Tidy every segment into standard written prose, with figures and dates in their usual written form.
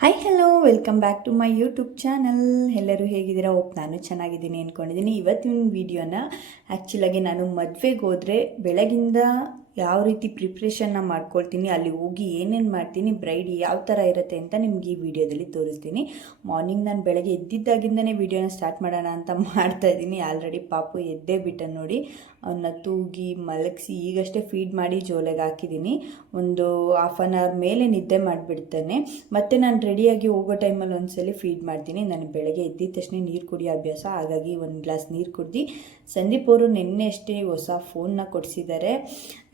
Hi hello welcome back to my YouTube channel. ಎಲ್ಲರೂ ಹೇಗಿದ್ದೀರಾ? ನಾನು ಚೆನ್ನಾಗಿದ್ದೀನಿ ಅಂದ್ಕೊಂಡಿದ್ದೀನಿ. ಇವತ್ತಿನ ವಿಡಿಯೋನ ಆ್ಯಕ್ಚುಲಾಗಿ ನಾನು ಮದುವೆಗೆ ಹೋದರೆ ಬೆಳಗಿಂದ ಯಾವ ರೀತಿ ಪ್ರಿಪ್ರೇಷನ್ನ ಮಾಡ್ಕೊಳ್ತೀನಿ, ಅಲ್ಲಿ ಹೋಗಿ ಏನೇನು ಮಾಡ್ತೀನಿ, ಬ್ರೈಡ್ ಯಾವ ಥರ ಇರುತ್ತೆ ಅಂತ ನಿಮ್ಗೆ ಈ ವಿಡಿಯೋದಲ್ಲಿ ತೋರಿಸ್ತೀನಿ. ಮಾರ್ನಿಂಗ್ ನಾನು ಬೆಳಗ್ಗೆ ಎದ್ದಿದ್ದಾಗಿಂದನೇ ವಿಡಿಯೋನ ಸ್ಟಾರ್ಟ್ ಮಾಡೋಣ ಅಂತ ಮಾಡ್ತಾಯಿದ್ದೀನಿ. ಆಲ್ರೆಡಿ ಪಾಪು ಎದ್ದೇ ಬಿಟ್ಟ ನೋಡಿ. ಅವನ್ನ ತೂಗಿ ಮಲಗಿಸಿ ಈಗಷ್ಟೇ ಫೀಡ್ ಮಾಡಿ ಜೋಲೆಗೆ ಹಾಕಿದ್ದೀನಿ. ಒಂದು ಹಾಫ್ ಆನ್ ಅವರ್ ಮೇಲೆ ನಿದ್ದೆ ಮಾಡಿಬಿಡ್ತಾನೆ. ಮತ್ತು ನಾನು ರೆಡಿಯಾಗಿ ಹೋಗೋ ಟೈಮಲ್ಲಿ ಒಂದ್ಸಲಿ ಫೀಡ್ ಮಾಡ್ತೀನಿ. ನಾನು ಬೆಳಗ್ಗೆ ಎದ್ದಿದ ತಕ್ಷಣ ನೀರು ಕುಡಿಯೋ ಅಭ್ಯಾಸ, ಹಾಗಾಗಿ ಒಂದು ಗ್ಲಾಸ್ ನೀರು ಕುಡ್ದು ಸಂದೀಪ್ ಅವರು ನಿನ್ನೆ ಅಷ್ಟೇ ಹೊಸ ಫೋನ್ನ ಕೊಡಿಸಿದ್ದಾರೆ.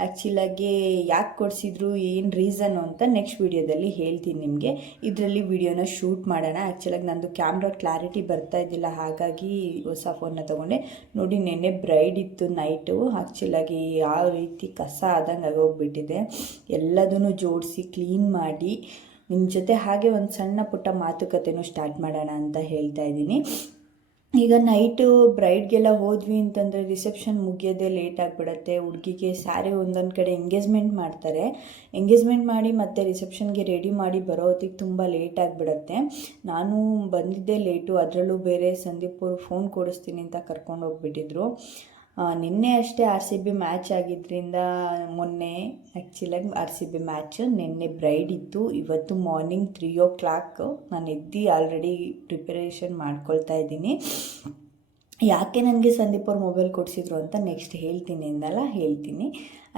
ಆ್ಯಕ್ಚುಲಾಗಿ ಯಾಕೆ ಕೊಡಿಸಿದ್ರು, ಏನು ರೀಸನ್ನು ಅಂತ ನೆಕ್ಸ್ಟ್ ವೀಡಿಯೋದಲ್ಲಿ ಹೇಳ್ತೀನಿ ನಿಮಗೆ. ಇದರಲ್ಲಿ ವಿಡಿಯೋನ ಶೂಟ್ ಮಾಡೋಣ. ಆ್ಯಕ್ಚುಲಾಗಿ ನಂದು ಕ್ಯಾಮ್ರಾ ಕ್ಲಾರಿಟಿ ಬರ್ತಾ ಇದ್ದಿಲ್ಲ, ಹಾಗಾಗಿ ಹೊಸ ಫೋನ್ನ ತೊಗೊಂಡೆ. ನೋಡಿ, ನೆನ್ನೆ ಬ್ರೈಡ್ ಇತ್ತು ನೈಟು. ಆ್ಯಕ್ಚುಲಾಗಿ ಯಾವ ರೀತಿ ಕಸ ಆದಂಗೆ ಆಗೋಗ್ಬಿಟ್ಟಿದೆ. ಎಲ್ಲದನ್ನು ಜೋಡಿಸಿ ಕ್ಲೀನ್ ಮಾಡಿ ನಿಮ್ಮ ಜೊತೆ ಹಾಗೆ ಒಂದು ಸಣ್ಣ ಪುಟ್ಟ ಮಾತುಕತೆನೂ ಸ್ಟಾರ್ಟ್ ಮಾಡೋಣ ಅಂತ ಹೇಳ್ತಾ ಇದ್ದೀನಿ. ಈಗ ನೈಟು ಬ್ರೈಡ್ಗೆಲ್ಲ ಹೋದ್ವಿ ಅಂತಂದರೆ ರಿಸೆಪ್ಷನ್ ಮುಗಿಯೋದೇ ಲೇಟ್ ಆಗಿಬಿಡುತ್ತೆ. ಹುಡುಗಿಗೆ ಸ್ಯಾರಿ ಒಂದೊಂದು ಕಡೆ ಎಂಗೇಜ್ಮೆಂಟ್ ಮಾಡ್ತಾರೆ. ಎಂಗೇಜ್ಮೆಂಟ್ ಮಾಡಿ ಮತ್ತು ರಿಸೆಪ್ಷನ್ಗೆ ರೆಡಿ ಮಾಡಿ ಬರೋ ಹೊತ್ತಿಗೆ ತುಂಬ ಲೇಟ್ ಆಗಿಬಿಡುತ್ತೆ. ನಾನು ಬಂದಿದ್ದೇ ಲೇಟು. ಅದರಲ್ಲೂ ಬೇರೆ ಸಂದೀಪ್ ಅವರು ಫೋನ್ ಕೊಡಿಸ್ತೀನಿ ಅಂತ ಕರ್ಕೊಂಡು ಹೋಗ್ಬಿಟ್ಟಿದ್ರು. ನಿನ್ನೆ ಅಷ್ಟೇ RCB ಮ್ಯಾಚ್ ಆಗಿದ್ದರಿಂದ ಮೊನ್ನೆ ಆ್ಯಕ್ಚುಲಾಗಿ RCB ಮ್ಯಾಚ್, ನಿನ್ನೆ ಬ್ರೈಡ್ ಇತ್ತು. ಇವತ್ತು ಮಾರ್ನಿಂಗ್ 3 o'clock ನಾನು ಎದ್ದು ಆಲ್ರೆಡಿ ಪ್ರಿಪರೇಷನ್ ಮಾಡ್ಕೊಳ್ತಾ ಇದ್ದೀನಿ. ಯಾಕೆ ನನಗೆ ಸಂದೀಪ್ ಅವ್ರು ಮೊಬೈಲ್ ಕೊಡಿಸಿದ್ರು ಅಂತ ನೆಕ್ಸ್ಟ್ ಹೇಳ್ತೀನಿ ಅಂದಲ್ಲ, ಹೇಳ್ತೀನಿ.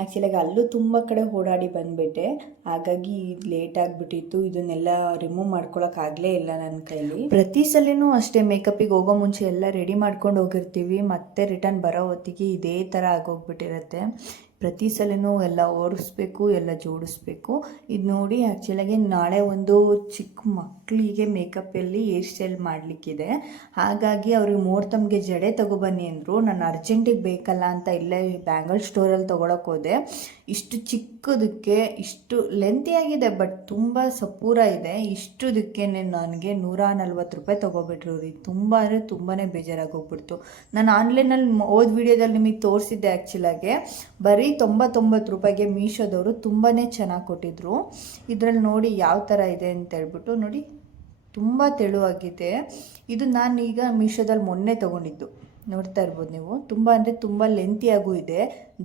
ಆ್ಯಕ್ಚುಲಾಗಿ ಅಲ್ಲೂ ತುಂಬ ಕಡೆ ಓಡಾಡಿ ಬಂದುಬಿಟ್ಟೆ, ಹಾಗಾಗಿ ಲೇಟ್ ಆಗಿಬಿಟ್ಟಿತ್ತು. ಇದನ್ನೆಲ್ಲ ರಿಮೂವ್ ಮಾಡ್ಕೊಳಕ್ಕಾಗಲೇ ಇಲ್ಲ ನನ್ನ ಕೈಲಿ. ಪ್ರತಿ ಸಲನೂ ಅಷ್ಟೇ, ಮೇಕಪ್ಪಿಗೆ ಹೋಗೋ ಮುಂಚೆ ಎಲ್ಲ ರೆಡಿ ಮಾಡ್ಕೊಂಡು ಹೋಗಿರ್ತೀವಿ, ಮತ್ತೆ ರಿಟರ್ನ್ ಬರೋ ಹೊತ್ತಿಗೆ ಇದೇ ಥರ ಆಗೋಗ್ಬಿಟ್ಟಿರುತ್ತೆ. ಪ್ರತಿ ಸಲನೂ ಎಲ್ಲ ಒರೆಸ್ಬೇಕು, ಎಲ್ಲ ಜೋಡಿಸ್ಬೇಕು. ಇದು ನೋಡಿ, ಆ್ಯಕ್ಚುಲಾಗಿ ನಾಳೆ ಒಂದು ಚಿಕ್ಕ ಮಕ್ಕಳಿಗೆ ಮೇಕಪ್ಪಲ್ಲಿ ಹೇರ್ ಸ್ಟೈಲ್ ಮಾಡಲಿಕ್ಕಿದೆ. ಹಾಗಾಗಿ ಅವ್ರಿಗೆ ಮುಹೂರ್ತಮ್ಗೆ ಜಡೆ ತೊಗೊಬನ್ನಿ ಅಂದರು. ನಾನು ಅರ್ಜೆಂಟಿಗೆ ಬೇಕಲ್ಲ ಅಂತ ಇಲ್ಲೇ ಬ್ಯಾಂಗಲ್ ಸ್ಟೋರಲ್ಲಿ ತೊಗೊಳಕ್ಕೆ ಹೋದೆ. ಇಷ್ಟು ಚಿಕ್ಕದಕ್ಕೆ ಇಷ್ಟು ಲೆಂತಿಯಾಗಿದೆ, ಬಟ್ ತುಂಬ ಸಪೂರ ಇದೆ. ಇಷ್ಟುದಕ್ಕೆ ನನಗೆ 140 ರೂಪಾಯಿ ತೊಗೊಬಿಟ್ರು ರೀ. ತುಂಬ ಅಂದರೆ ತುಂಬಾ ಬೇಜಾರಾಗೋಗ್ಬಿಡ್ತು. ನಾನು ಆನ್ಲೈನಲ್ಲಿ ಹೋದ ವಿಡಿಯೋದಲ್ಲಿ ನಿಮಗೆ ತೋರಿಸಿದ್ದೆ. ಆ್ಯಕ್ಚುಲಾಗಿ ಬರೀ 99 ರೂಪಾಯಿಗೆ ಮೀಶೋದವರು ತುಂಬಾ ಚೆನ್ನಾಗಿ ಕೊಟ್ಟಿದ್ರು. ಇದರಲ್ಲಿ ನೋಡಿ ಯಾವ ಥರ ಇದೆ ಅಂತ ಹೇಳ್ಬಿಟ್ಟು. ನೋಡಿ, ತುಂಬ ತೆಳುವಾಗಿದೆ. ಇದು ನಾನು ಈಗ ಮೀಶೋದಲ್ಲಿ ಮೊನ್ನೆ ತೊಗೊಂಡಿದ್ದು, ನೋಡ್ತಾ ಇರ್ಬೋದು ನೀವು. ತುಂಬ ಅಂದರೆ ತುಂಬ ಲೆಂತಿಯಾಗೂ ಇದೆ,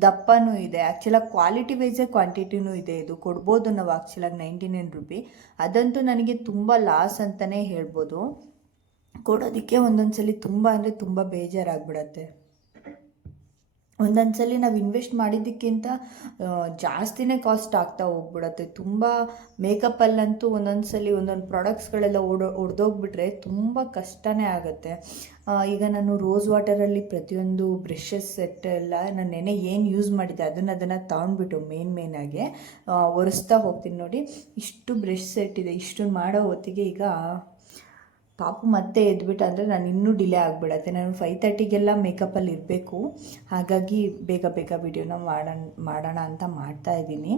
ದಪ್ಪನೂ ಇದೆ. ಆ್ಯಕ್ಚುಲಾಗಿ ಕ್ವಾಲಿಟಿ ವೈಸೇ ಕ್ವಾಂಟಿಟಿನೂ ಇದೆ. ಇದು ಕೊಡ್ಬೋದು ನಾವು ಆ್ಯಕ್ಚುಲಾಗಿ 99 ರೂಪಾಯಿ. ಅದಂತೂ ನನಗೆ ತುಂಬ ಲಾಸ್ ಅಂತಲೇ ಹೇಳ್ಬೋದು. ಕೊಡೋದಕ್ಕೆ ಒಂದೊಂದು ಸಲ ತುಂಬ ಅಂದರೆ ತುಂಬ ಬೇಜಾರಾಗ್ಬಿಡತ್ತೆ. ಒಂದೊಂದು ಸಲ ನಾವು ಇನ್ವೆಸ್ಟ್ ಮಾಡಿದ್ದಕ್ಕಿಂತ ಜಾಸ್ತಿನೇ ಕಾಸ್ಟ್ ಆಗ್ತಾ ಹೋಗ್ಬಿಡತ್ತೆ. ತುಂಬ ಮೇಕಪ್ಪಲ್ಲಂತೂ ಒಂದೊಂದು ಸಲ ಒಂದೊಂದು ಪ್ರಾಡಕ್ಟ್ಸ್ಗಳೆಲ್ಲ ಒಡೆದೋಗ್ಬಿಟ್ರೆ ತುಂಬ ಕಷ್ಟನೇ ಆಗುತ್ತೆ. ಈಗ ನಾನು ರೋಸ್ ವಾಟರಲ್ಲಿ ಪ್ರತಿಯೊಂದು ಬ್ರಷಸ್ ಸೆಟ್ ಎಲ್ಲ ನಾನು ನೆನೆ ಏನು ಯೂಸ್ ಮಾಡಿದ್ದೆ ಅದನ್ನು ತೊಗೊಂಡ್ಬಿಟ್ಟು ಮೇನಾಗಿ ಒರೆಸ್ತಾ ಹೋಗ್ತೀನಿ. ನೋಡಿ, ಇಷ್ಟು ಬ್ರಷ್ ಸೆಟ್ ಇದೆ. ಇಷ್ಟು ಮಾಡೋ ಹೊತ್ತಿಗೆ ಈಗ ಪಾಪು ಮತ್ತೆ ಎದ್ಬಿಟ್ಟು ಅಂದರೆ ನಾನು ಇನ್ನೂ ಡಿಲೇ ಆಗಿಬಿಡತ್ತೆ. ನಾನು 5:30ಗೆಲ್ಲ ಮೇಕಪ್ಪಲ್ಲಿ ಇರಬೇಕು. ಹಾಗಾಗಿ ಬೇಗ ಬೇಗ ವಿಡಿಯೋನ ಮಾಡೋಣ ಅಂತ ಮಾಡ್ತಾಯಿದ್ದೀನಿ.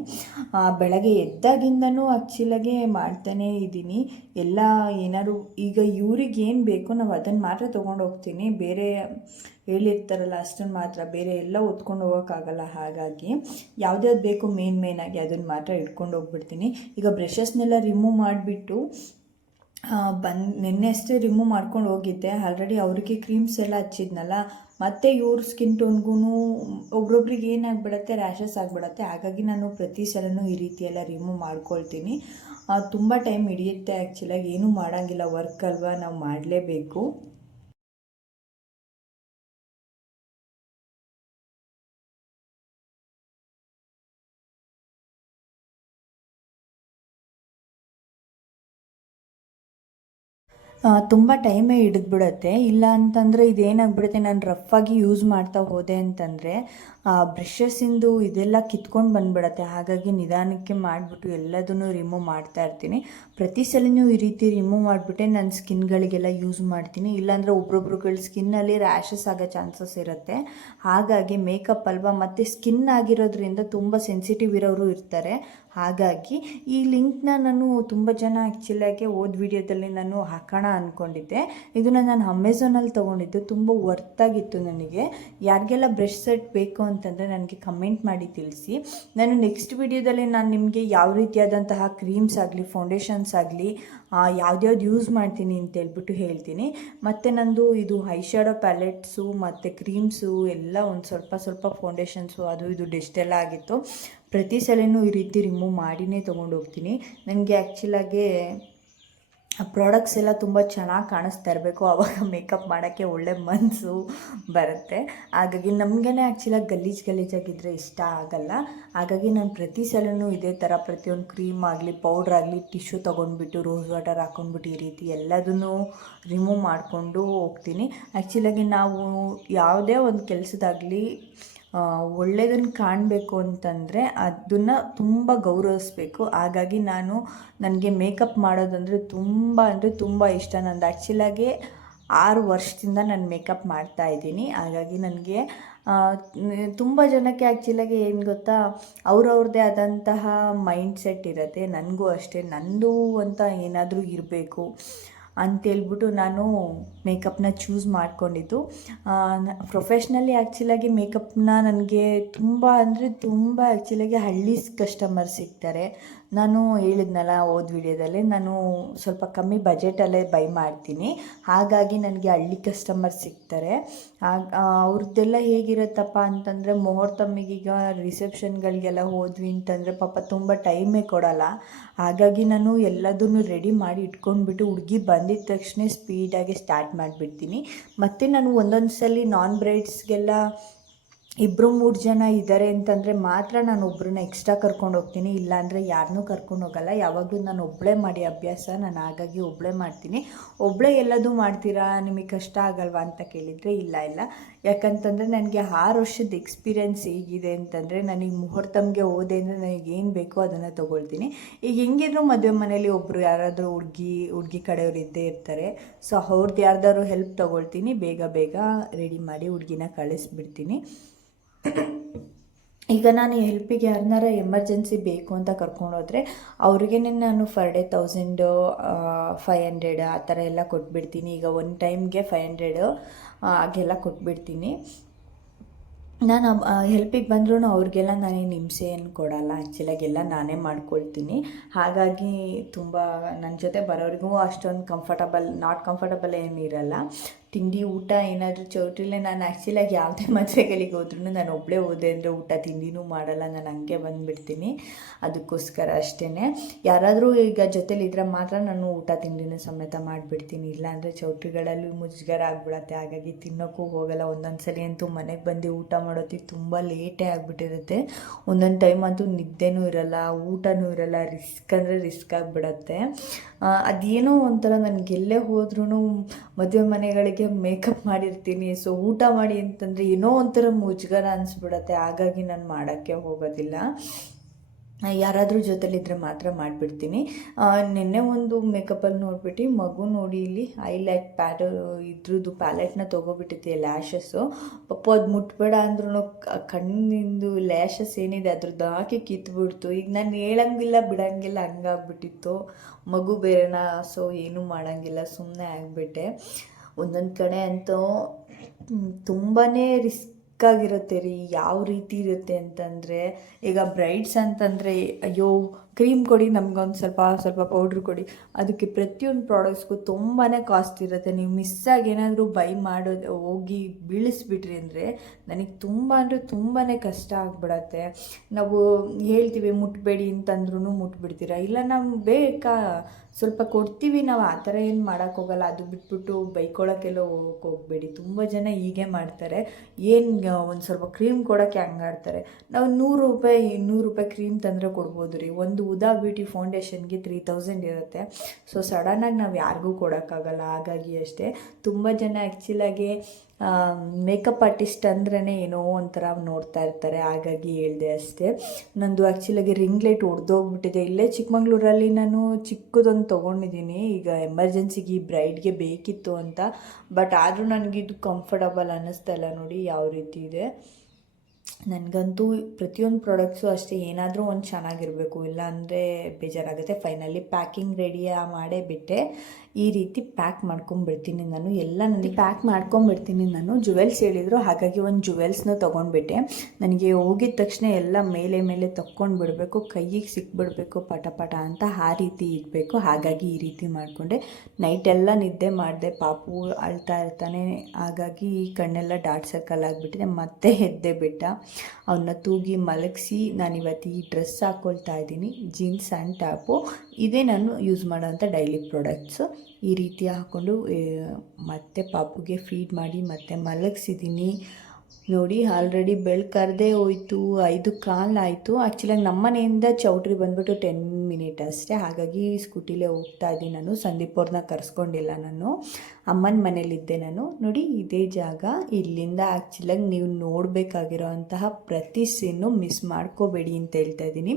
ಬೆಳಗ್ಗೆ ಎದ್ದಾಗಿಂದನೂ ಆ್ಯಕ್ಚುಲಾಗೆ ಮಾಡ್ತಾನೇ ಇದ್ದೀನಿ. ಎಲ್ಲ ಏನಾದ್ರು ಈಗ ಇವ್ರಿಗೆ ಏನು ಬೇಕೋ ನಾವು ಅದನ್ನು ಮಾತ್ರ ತೊಗೊಂಡು ಹೋಗ್ತೀನಿ. ಬೇರೆ ಹೇಳಿರ್ತಾರಲ್ಲ ಅಷ್ಟನ್ನು ಮಾತ್ರ, ಬೇರೆ ಎಲ್ಲ ಹೊತ್ಕೊಂಡು ಹೋಗೋಕ್ಕಾಗಲ್ಲ. ಹಾಗಾಗಿ ಯಾವ್ದ್ಯಾವ್ದು ಬೇಕು ಮೇನಾಗಿ ಅದನ್ನು ಮಾತ್ರ ಇಟ್ಕೊಂಡು ಹೋಗ್ಬಿಡ್ತೀನಿ. ಈಗ ಬ್ರಷಸ್ನೆಲ್ಲ ರಿಮೂವ್ ಮಾಡಿಬಿಟ್ಟು ನೆನ್ನೆ ಅಷ್ಟೇ ರಿಮೂವ್ ಮಾಡ್ಕೊಂಡು ಹೋಗಿದ್ದೆ. ಆಲ್ರೆಡಿ ಅವರಿಗೆ ಕ್ರೀಮ್ಸ್ ಎಲ್ಲ ಹಚ್ಚಿದ್ನಲ್ಲ, ಮತ್ತು ಇವ್ರ ಸ್ಕಿನ್ ಟೋನ್ಗೂ ಒಬ್ರೊಬ್ರಿಗೆ ಏನಾಗ್ಬಿಡತ್ತೆ, ರ್ಯಾಷಸ್ ಆಗಿಬಿಡತ್ತೆ. ಹಾಗಾಗಿ ನಾನು ಪ್ರತಿ ಸಲನೂ ಈ ರೀತಿ ಎಲ್ಲ ರಿಮೂವ್ ಮಾಡ್ಕೊಳ್ತೀನಿ. ತುಂಬ ಟೈಮ್ ಹಿಡಿಯುತ್ತೆ. ಆ್ಯಕ್ಚುಲಾಗಿ ಏನೂ ಮಾಡೋಂಗಿಲ್ಲ, ವರ್ಕ್ ಅಲ್ವಾ, ನಾವು ಮಾಡಲೇಬೇಕು. ತುಂಬ ಟೈಮೇ ಹಿಡಿದ್ಬಿಡುತ್ತೆ. ಇಲ್ಲ ಅಂತಂದರೆ ಇದೇನಾಗ್ಬಿಡುತ್ತೆ, ನಾನು ರಫಾಗಿ ಯೂಸ್ ಮಾಡ್ತಾ ಹೋದೆ ಅಂತಂದರೆ ಬ್ರಷಸ್ಸಿಂದು ಇದೆಲ್ಲ ಕಿತ್ಕೊಂಡು ಬಂದುಬಿಡತ್ತೆ. ಹಾಗಾಗಿ ನಿಧಾನಕ್ಕೆ ಮಾಡಿಬಿಟ್ಟು ಎಲ್ಲದನ್ನು ರಿಮೂವ್ ಮಾಡ್ತಾ ಇರ್ತೀನಿ. ಪ್ರತಿ ಸಲನೂ ಈ ರೀತಿ ರಿಮೂವ್ ಮಾಡಿಬಿಟ್ಟೆ ನನ್ನ ಸ್ಕಿನ್ಗಳಿಗೆಲ್ಲ ಯೂಸ್ ಮಾಡ್ತೀನಿ. ಇಲ್ಲಾಂದರೆ ಒಬ್ರೊಬ್ರುಗಳ ಸ್ಕಿನ್ನಲ್ಲಿ ರ್ಯಾಷಸ್ ಆಗೋ ಚಾನ್ಸಸ್ ಇರುತ್ತೆ. ಹಾಗಾಗಿ ಮೇಕಪ್ ಅಲ್ವಾ, ಮತ್ತು ಸ್ಕಿನ್ ಆಗಿರೋದ್ರಿಂದ ತುಂಬ ಸೆನ್ಸಿಟಿವ್ ಇರೋರು ಇರ್ತಾರೆ. ಹಾಗಾಗಿ ಈ ಲಿಂಕ್ನ ನಾನು ತುಂಬ ಜನ ಆ್ಯಕ್ಚುಲಾಗಿ ಓದ್ ವಿಡಿಯೋದಲ್ಲಿ ನಾನು ಹಾಕೋಣ ಅಂದ್ಕೊಂಡಿದ್ದೆ. ಇದನ್ನು ನಾನು ಅಮೆಝಾನಲ್ಲಿ ತೊಗೊಂಡಿದ್ದು. ತುಂಬ ವರ್ತಾಗಿತ್ತು ನನಗೆ. ಯಾರಿಗೆಲ್ಲ ಬ್ರಷ್ ಸೆಟ್ ಬೇಕು ಅಂತಂದರೆ ನನಗೆ ಕಮೆಂಟ್ ಮಾಡಿ ತಿಳಿಸಿ. ನಾನು ನೆಕ್ಸ್ಟ್ ವಿಡಿಯೋದಲ್ಲಿ ನಾನು ನಿಮಗೆ ಯಾವ ರೀತಿಯಾದಂತಹ ಕ್ರೀಮ್ಸ್ ಆಗಲಿ ಫೌಂಡೇಶನ್ಸ್ ಆಗಲಿ ಯಾವ್ದ್ಯಾವ್ದು ಯೂಸ್ ಮಾಡ್ತೀನಿ ಅಂತೇಳ್ಬಿಟ್ಟು ಹೇಳ್ತೀನಿ. ಮತ್ತು ನಂದು ಇದು ಐ ಶ್ಯಾಡೋ ಪ್ಯಾಲೆಟ್ಸು ಮತ್ತು ಕ್ರೀಮ್ಸು ಎಲ್ಲ ಒಂದು ಸ್ವಲ್ಪ ಫೌಂಡೇಶನ್ಸು ಅದು ಇದು ಡೆಸ್ಟ್ ಎಲ್ಲ ಆಗಿತ್ತು. ಪ್ರತಿ ಸಲವೂ ಈ ರೀತಿ ರಿಮೂವ್ ಮಾಡಿನೇ ತೊಗೊಂಡು ಹೋಗ್ತೀನಿ. ನನಗೆ ಆ್ಯಕ್ಚುಲಾಗಿ ಪ್ರಾಡಕ್ಟ್ಸ್ ಎಲ್ಲ ತುಂಬ ಚೆನ್ನಾಗಿ ಕಾಣಿಸ್ತಾ ಇರಬೇಕು, ಆವಾಗ ಮೇಕಪ್ ಮಾಡೋಕ್ಕೆ ಒಳ್ಳೆ ಮನಸ್ಸು ಬರುತ್ತೆ. ಹಾಗಾಗಿ ನಮಗೇ ಆ್ಯಕ್ಚುಲಾಗಿ ಗಲೀಜಾಗಿದ್ದರೆ ಇಷ್ಟ ಆಗಲ್ಲ. ಹಾಗಾಗಿ ನಾನು ಪ್ರತಿ ಸಲವೂ ಇದೇ ಥರ ಪ್ರತಿಯೊಂದು ಕ್ರೀಮ್ ಆಗಲಿ ಪೌಡ್ರ್ ಆಗಲಿ ಟಿಶ್ಯೂ ತೊಗೊಂಡ್ಬಿಟ್ಟು ರೋಸ್ ವಾಟರ್ ಹಾಕ್ಕೊಂಡ್ಬಿಟ್ಟು ಈ ರೀತಿ ಎಲ್ಲದನ್ನೂ ರಿಮೂವ್ ಮಾಡಿಕೊಂಡು ಹೋಗ್ತೀನಿ. ಆ್ಯಕ್ಚುಲಾಗಿ ನಾವು ಯಾವುದೇ ಒಂದು ಕೆಲಸದಾಗಲಿ ಒಳ್ಳೆಯದನ್ನು ಕಾಣಬೇಕು ಅಂತಂದರೆ ಅದನ್ನು ತುಂಬ ಗೌರವಿಸ್ಬೇಕು. ಹಾಗಾಗಿ ನನಗೆ ಮೇಕಪ್ ಮಾಡೋದಂದರೆ ತುಂಬ ಇಷ್ಟ. ನಂದು ಆ್ಯಕ್ಚುಲಾಗಿ 6 ವರ್ಷದಿಂದ ನಾನು ಮೇಕಪ್ ಮಾಡ್ತಾಯಿದ್ದೀನಿ. ಹಾಗಾಗಿ ನನಗೆ ತುಂಬ ಜನಕ್ಕೆ ಆ್ಯಕ್ಚುಲಾಗಿ ಏನು ಗೊತ್ತಾ, ಅವ್ರದ್ದೇ ಆದಂತಹ ಮೈಂಡ್ ಸೆಟ್ ಇರುತ್ತೆ. ನನಗೂ ಅಷ್ಟೇ, ನಂದು ಅಂತ ಏನಾದರೂ ಇರಬೇಕು ಅಂತೇಳ್ಬಿಟ್ಟು ನಾನು ಮೇಕಪ್ನ ಚೂಸ್ ಮಾಡ್ಕೊಂಡಿದ್ದು. ಪ್ರೊಫೆಷ್ನಲಿ ಆ್ಯಕ್ಚುಲಾಗಿ ಮೇಕಪ್ನ ನನಗೆ ತುಂಬ ಆ್ಯಕ್ಚುಲಾಗಿ ಹಳ್ಳಿ ಕಸ್ಟಮರ್ ಸಿಗ್ತಾರೆ. ನಾನು ಹೇಳಿದ್ನಲ್ಲ ಹೋದ ವಿಡಿಯೋದಲ್ಲಿ, ನಾನು ಸ್ವಲ್ಪ ಕಮ್ಮಿ ಬಜೆಟಲ್ಲೇ ಬೈ ಮಾಡ್ತೀನಿ. ಹಾಗಾಗಿ ನನಗೆ ಹಳ್ಳಿ ಕಸ್ಟಮರ್ ಸಿಗ್ತಾರೆ. ಅವ್ರದ್ದೆಲ್ಲ ಹೇಗಿರುತ್ತಪ್ಪ ಅಂತಂದರೆ, ಮುಹೂರ್ತಮ್ಮಿಗೀಗ ರಿಸೆಪ್ಷನ್ಗಳಿಗೆಲ್ಲ ಹೋದ್ವಿ ಅಂತಂದರೆ ಪಾಪ ತುಂಬ ಟೈಮೇ ಕೊಡೋಲ್ಲ. ಹಾಗಾಗಿ ನಾನು ಎಲ್ಲದನ್ನು ರೆಡಿ ಮಾಡಿ ಇಟ್ಕೊಂಡ್ಬಿಟ್ಟು ಹುಡುಗಿ ಬಂದಿದ್ದ ತಕ್ಷಣ ಸ್ಪೀಡಾಗಿ ಸ್ಟಾರ್ಟ್ ಮಾಡಿಬಿಡ್ತೀನಿ. ಮತ್ತು ನಾನು ಒಂದೊಂದು ಸಲ ನಾನ್ ಬ್ರೈಡ್ಸ್ಗೆಲ್ಲ 2-3 ಜನ ಇದ್ದಾರೆ ಅಂತಂದರೆ ಮಾತ್ರ ನಾನು ಒಬ್ಬರನ್ನ ಎಕ್ಸ್ಟ್ರಾ ಕರ್ಕೊಂಡು ಹೋಗ್ತೀನಿ, ಇಲ್ಲಾಂದರೆ ಯಾರನ್ನೂ ಕರ್ಕೊಂಡು ಹೋಗಲ್ಲ. ಯಾವಾಗಲೂ ನಾನು ಒಬ್ಬಳೇ ಮಾಡಿ ಅಭ್ಯಾಸ, ನಾನು ಹಾಗಾಗಿ ಒಬ್ಬಳೇ ಮಾಡ್ತೀನಿ. ಒಬ್ಬಳೇ ಎಲ್ಲದೂ ಮಾಡ್ತೀರಾ, ನಿಮಗೆ ಕಷ್ಟ ಆಗಲ್ವಾ ಅಂತ ಕೇಳಿದರೆ ಇಲ್ಲ, ಯಾಕಂತಂದರೆ ನನಗೆ 6 ವರ್ಷದ ಎಕ್ಸ್ಪೀರಿಯೆನ್ಸ್ ಹೇಗಿದೆ ಅಂತಂದರೆ, ನನಗೆ ಮುಹೂರ್ತಮ್ಗೆ ಹೋದೆ ಅಂದರೆ ನನಗೆ ಏನು ಬೇಕೋ ಅದನ್ನು ತೊಗೊಳ್ತೀನಿ. ಈಗ ಹೆಂಗಿದ್ರು ಮದುವೆ ಮನೇಲಿ ಒಬ್ಬರು ಯಾರಾದರೂ ಹುಡುಗಿ ಕಡೆಯವರು ಇದ್ದೇ ಇರ್ತಾರೆ. ಸೊ ಅವ್ರದ್ದು ಯಾರ್ದಾದ್ರು ಹೆಲ್ಪ್ ತೊಗೊಳ್ತೀನಿ, ಬೇಗ ರೆಡಿ ಮಾಡಿ ಹುಡುಗಿನ ಕಳಿಸ್ಬಿಡ್ತೀನಿ. ಈಗ ನಾನು ಹೆಲ್ಪಿಗೆ ಯಾರನ್ನಾರ ಎಮರ್ಜೆನ್ಸಿ ಬೇಕು ಅಂತ ಕರ್ಕೊಂಡೋದ್ರೆ ಅವ್ರಿಗೇ ನಾನು ಫರ್ ಡೇ 1500 ಆ ಥರ ಎಲ್ಲ ಕೊಟ್ಬಿಡ್ತೀನಿ. ಈಗ ಒಂದು ಟೈಮ್ಗೆ 500 ಹಾಗೆಲ್ಲ ಕೊಟ್ಬಿಡ್ತೀನಿ. ನಾನು ಹೆಲ್ಪಿಗೆ ಬಂದ್ರೂ ಅವ್ರಿಗೆಲ್ಲ ನಾನೇನು ಹಿಂಸೆ ಏನು ಕೊಡಲ್ಲ. ಆ್ಯಕ್ಚುಲಾಗಿ ಎಲ್ಲ ನಾನೇ ಮಾಡ್ಕೊಳ್ತೀನಿ. ಹಾಗಾಗಿ ತುಂಬ ನನ್ನ ಜೊತೆ ಬರೋರಿಗೂ ಅಷ್ಟೊಂದು ನಾಟ್ ಕಂಫರ್ಟಬಲ್ ಏನಿರಲ್ಲ. ತಿಂಡಿ ಊಟ ಏನಾದರೂ ಚೌಟ್ರಿಲೇ ನಾನು ಆ್ಯಕ್ಚುಲಾಗಿ ಯಾವುದೇ ಮದುವೆಗಳಿಗೆ ಹೋದ್ರೂ ನಾನು ಒಬ್ಬಳೇ ಹೋದೆ ಅಂದರೆ ಊಟ ತಿಂಡಿನೂ ಮಾಡಲ್ಲ, ನಾನು ಹಂಗೆ ಬಂದುಬಿಡ್ತೀನಿ. ಅದಕ್ಕೋಸ್ಕರ ಅಷ್ಟೇ. ಯಾರಾದರೂ ಈಗ ಜೊತೆಲಿದ್ರೆ ಮಾತ್ರ ನಾನು ಊಟ ತಿಂಡಿನೂ ಸಮೇತ ಮಾಡಿಬಿಡ್ತೀನಿ, ಇಲ್ಲಾಂದರೆ ಚೌಟ್ರಿಗಳಲ್ಲಿ ಮುಜುಗರ ಆಗಿಬಿಡತ್ತೆ. ಹಾಗಾಗಿ ತಿನ್ನೋಕ್ಕೂ ಹೋಗಲ್ಲ. ಒಂದೊಂದು ಸಲ ಅಂತೂ ಮನೆಗೆ ಬಂದು ಊಟ ಮಾಡೋತ್ತಿಗೆ ತುಂಬ ಲೇಟೇ ಆಗಿಬಿಟ್ಟಿರುತ್ತೆ. ಒಂದೊಂದು ಟೈಮ್ ಅಂತೂ ನಿದ್ದೆನೂ ಇರಲ್ಲ, ಊಟನೂ ಇರಲ್ಲ. ರಿಸ್ಕ್ ಆಗಿಬಿಡತ್ತೆ. ಅದೇನೋ ಒಂಥರ ನನಗೆಲ್ಲೇ ಹೋದ್ರೂ ಮದುವೆ ಮನೆಗಳಿಗೆ ಮೇಕಪ್ ಮಾಡಿರ್ತೀನಿ. ಸೊ ಊಟ ಮಾಡಿ ಅಂತಂದರೆ ಏನೋ ಒಂಥರ ಮುಜುಗರ ಅನಿಸ್ಬಿಡತ್ತೆ. ಹಾಗಾಗಿ ನಾನು ಮಾಡೋಕ್ಕೆ ಹೋಗೋದಿಲ್ಲ. ಯಾರಾದರೂ ಜೊತೆಲಿದ್ದರೆ ಮಾತ್ರ ಮಾಡಿಬಿಡ್ತೀನಿ. ನಿನ್ನೆ ಒಂದು ಮೇಕಪ್ಪಲ್ಲಿ ನೋಡಿಬಿಟ್ಟು ಮಗು ನೋಡಿ ಇಲ್ಲಿ ಐಲೈಟ್ ಇದ್ರದ್ದು ಪ್ಯಾಲೆಟ್ನ ತೊಗೊಬಿಟ್ಟಿದ್ದೆ, ಲ್ಯಾಶಸ್ಸು. ಪಾಪ ಅದು ಮುಟ್ಬೇಡ ಅಂದ್ರೂ ಕಣ್ಣಿಂದು ಲ್ಯಾಶಸ್ ಏನಿದೆ ಅದ್ರದ್ದು ಹಾಕಿ ಕಿತ್ಬಿಡ್ತು. ಈಗ ನಾನು ಹೇಳಂಗಿಲ್ಲ ಬಿಡೋಂಗಿಲ್ಲ, ಹಂಗಾಗ್ಬಿಟ್ಟಿತ್ತು. ಮಗು ಬೇರೆನಾ, ಸೊ ಏನೂ ಮಾಡೋಂಗಿಲ್ಲ, ಸುಮ್ಮನೆ ಆಗಿಬಿಟ್ಟೆ. ಒಂದೊಂದು ಕಡೆ ಅಂತೂ ತುಂಬಾ ರಿಸ್ಕಾಗಿರುತ್ತೆ ರೀ. ಯಾವ ರೀತಿ ಇರುತ್ತೆ ಅಂತಂದರೆ, ಈಗ ಬ್ರೈಡ್ಸ್ ಅಂತಂದರೆ ಅಯ್ಯೋ ಕ್ರೀಮ್ ಕೊಡಿ, ನಮಗೊಂದು ಸ್ವಲ್ಪ ಪೌಡ್ರ್ ಕೊಡಿ, ಅದಕ್ಕೆ ಪ್ರತಿಯೊಂದು ಪ್ರಾಡಕ್ಟ್ಸ್ಗೂ ತುಂಬಾ ಕಾಸ್ಟ್ ಇರುತ್ತೆ. ನೀವು ಮಿಸ್ಸಾಗಿ ಏನಾದರೂ ಬೈ ಮಾಡೋದು ಹೋಗಿ ಬೀಳಿಸ್ಬಿಟ್ರಿ ಅಂದರೆ ನನಗೆ ತುಂಬಾ ಕಷ್ಟ ಆಗಿಬಿಡತ್ತೆ. ನಾವು ಹೇಳ್ತೀವಿ ಮುಟ್ಬೇಡಿ ಅಂತಂದ್ರೂ ಮುಟ್ಬಿಡ್ತೀರಾ, ಇಲ್ಲ ನಾವು ಬೇಕಾ ಸ್ವಲ್ಪ ಕೊಡ್ತೀವಿ, ನಾವು ಆ ಥರ ಏನು ಮಾಡೋಕ್ಕೋಗಲ್ಲ. ಅದು ಬಿಟ್ಬಿಟ್ಟು ಬೈಕೊಳ್ಳೋಕ್ಕೆಲ್ಲ ಹೋಗಬೇಡಿ. ತುಂಬ ಜನ ಹೀಗೆ ಮಾಡ್ತಾರೆ, ಏನು ಒಂದು ಸ್ವಲ್ಪ ಕ್ರೀಮ್ ಕೊಡೋಕ್ಕೆ ಹಂಗಾಡ್ತಾರೆ. ನಾವು 100 ರೂಪಾಯಿ 200 ರೂಪಾಯಿ ಕ್ರೀಮ್ ತಂದರೆ ಕೊಡ್ಬೋದು ರೀ. ಒಂದು ಉದಾ ಬ್ಯೂಟಿ ಫೌಂಡೇಶನ್ಗೆ 3000 ಇರುತ್ತೆ. ಸೊ ಸಡನ್ನಾಗಿ ನಾವು ಯಾರಿಗೂ ಕೊಡೋಕ್ಕಾಗಲ್ಲ. ಹಾಗಾಗಿ ಅಷ್ಟೇ. ತುಂಬ ಜನ ಆ್ಯಕ್ಚುಲಾಗಿ ಮೇಕಪ್ ಆರ್ಟಿಸ್ಟ್ ಅಂದ್ರೇ ಏನೋ ಒಂಥರ ನೋಡ್ತಾ ಇರ್ತಾರೆ. ಹಾಗಾಗಿ ಹೇಳಿದೆ ಅಷ್ಟೇ. ನಂದು ಆ್ಯಕ್ಚುಲಾಗಿ ರಿಂಗ್ ಲೈಟ್ ಒಡೆದೋಗ್ಬಿಟ್ಟಿದೆ. ಇಲ್ಲೇ ಚಿಕ್ಕಮಂಗ್ಳೂರಲ್ಲಿ ನಾನು ಚಿಕ್ಕದೊಂದು ತೊಗೊಂಡಿದ್ದೀನಿ. ಈಗ ಎಮರ್ಜೆನ್ಸಿಗೆ ಈ ಬ್ರೈಡ್ಗೆ ಬೇಕಿತ್ತು ಅಂತ. ಬಟ್ ಆದರೂ ನನಗಿದು ಕಂಫರ್ಟಬಲ್ ಅನ್ನಿಸ್ತಾ ಇಲ್ಲ. ನೋಡಿ ಯಾವ ರೀತಿ ಇದೆ. ನನಗಂತೂ ಪ್ರತಿಯೊಂದು ಪ್ರಾಡಕ್ಟ್ಸು ಅಷ್ಟೇ, ಏನಾದರೂ ಒಂದು ಚೆನ್ನಾಗಿರಬೇಕು, ಇಲ್ಲ ಅಂದರೆ ಬೇಜಾರಾಗುತ್ತೆ. ಫೈನಲಿ ಪ್ಯಾಕಿಂಗ್ ರೆಡಿ ಮಾಡೇ ಬಿಟ್ಟೆ. ಈ ರೀತಿ ಪ್ಯಾಕ್ ಮಾಡ್ಕೊಂಬಿಡ್ತೀನಿ ನಾನು, ಎಲ್ಲ ನನಗೆ ಪ್ಯಾಕ್ ಮಾಡ್ಕೊಂಬಿಡ್ತೀನಿ ನಾನು. ಜುವೆಲ್ಸ್ ಹೇಳಿದರು, ಹಾಗಾಗಿ ಒಂದು ಜುವೆಲ್ಸ್ನ ತೊಗೊಂಡ್ಬಿಟ್ಟೆ. ನನಗೆ ಹೋಗಿದ ತಕ್ಷಣ ಎಲ್ಲ ಮೇಲೆ ತಕ್ಕೊಂಡು ಬಿಡಬೇಕು, ಕೈಗೆ ಸಿಕ್ಬಿಡಬೇಕು ಪಟ ಪಟ ಅಂತ, ಆ ರೀತಿ ಇರಬೇಕು. ಹಾಗಾಗಿ ಈ ರೀತಿ ಮಾಡಿಕೊಂಡೆ. ನೈಟೆಲ್ಲ ನಿದ್ದೆ ಮಾಡಿದೆ, ಪಾಪು ಅಳ್ತಾ ಇರ್ತಾನೆ, ಹಾಗಾಗಿ ಕಣ್ಣೆಲ್ಲ ಡಾರ್ಕ್ ಸರ್ಕಲ್ ಆಗಿಬಿಟ್ಟಿದೆ. ಮತ್ತೆ ಎದ್ದೆ ಬಿಟ್ಟ. ಅವನ್ನ ತೂಗಿ ಮಲಗಿಸಿ ನಾನಿವತ್ತು ಈ ಡ್ರೆಸ್ ಹಾಕ್ಕೊಳ್ತಾ ಇದ್ದೀನಿ, ಜೀನ್ಸ್ ಆ್ಯಂಡ್ ಟಾಪು. ಇದೇ ನಾನು ಯೂಸ್ ಮಾಡೋವಂಥ ಡೈಲಿ ಪ್ರಾಡಕ್ಟ್ಸು. ಈ ರೀತಿ ಹಾಕ್ಕೊಂಡು ಮತ್ತೆ ಪಾಪುಗೆ ಫೀಡ್ ಮಾಡಿ ಮತ್ತೆ ಮಲಗಿಸಿದ್ದೀನಿ. ನೋಡಿ, ಆಲ್ರೆಡಿ ಬೆಳಕರ್ದೇ ಹೋಯ್ತು, 5:15 ಆಯಿತು. ಆ್ಯಕ್ಚುಲಾಗಿ ನಮ್ಮ ಮನೆಯಿಂದ ಚೌಟ್ರಿ ಬಂದುಬಿಟ್ಟು 10 ಮಿನಿಟ್ ಅಷ್ಟೇ, ಹಾಗಾಗಿ ಸ್ಕೂಟಿಲೇ ಹೋಗ್ತಾ ಇದ್ದೀನಿ ನಾನು. ಸಂದೀಪ್ ಅವ್ರನ್ನ ಕರೆಸ್ಕೊಂಡಿಲ್ಲ ನಾನು, ಅಮ್ಮನ ಮನೇಲಿದ್ದೆ ನಾನು. ನೋಡಿ, ಇದೇ ಜಾಗ. ಇಲ್ಲಿಂದ ಆ್ಯಕ್ಚುಲಾಗಿ ನೀವು ನೋಡಬೇಕಾಗಿರೋ ಅಂತಹ ಪ್ರತಿ ಸೀನು ಮಿಸ್ ಮಾಡ್ಕೋಬೇಡಿ ಅಂತ ಹೇಳ್ತಾ ಇದ್ದೀನಿ.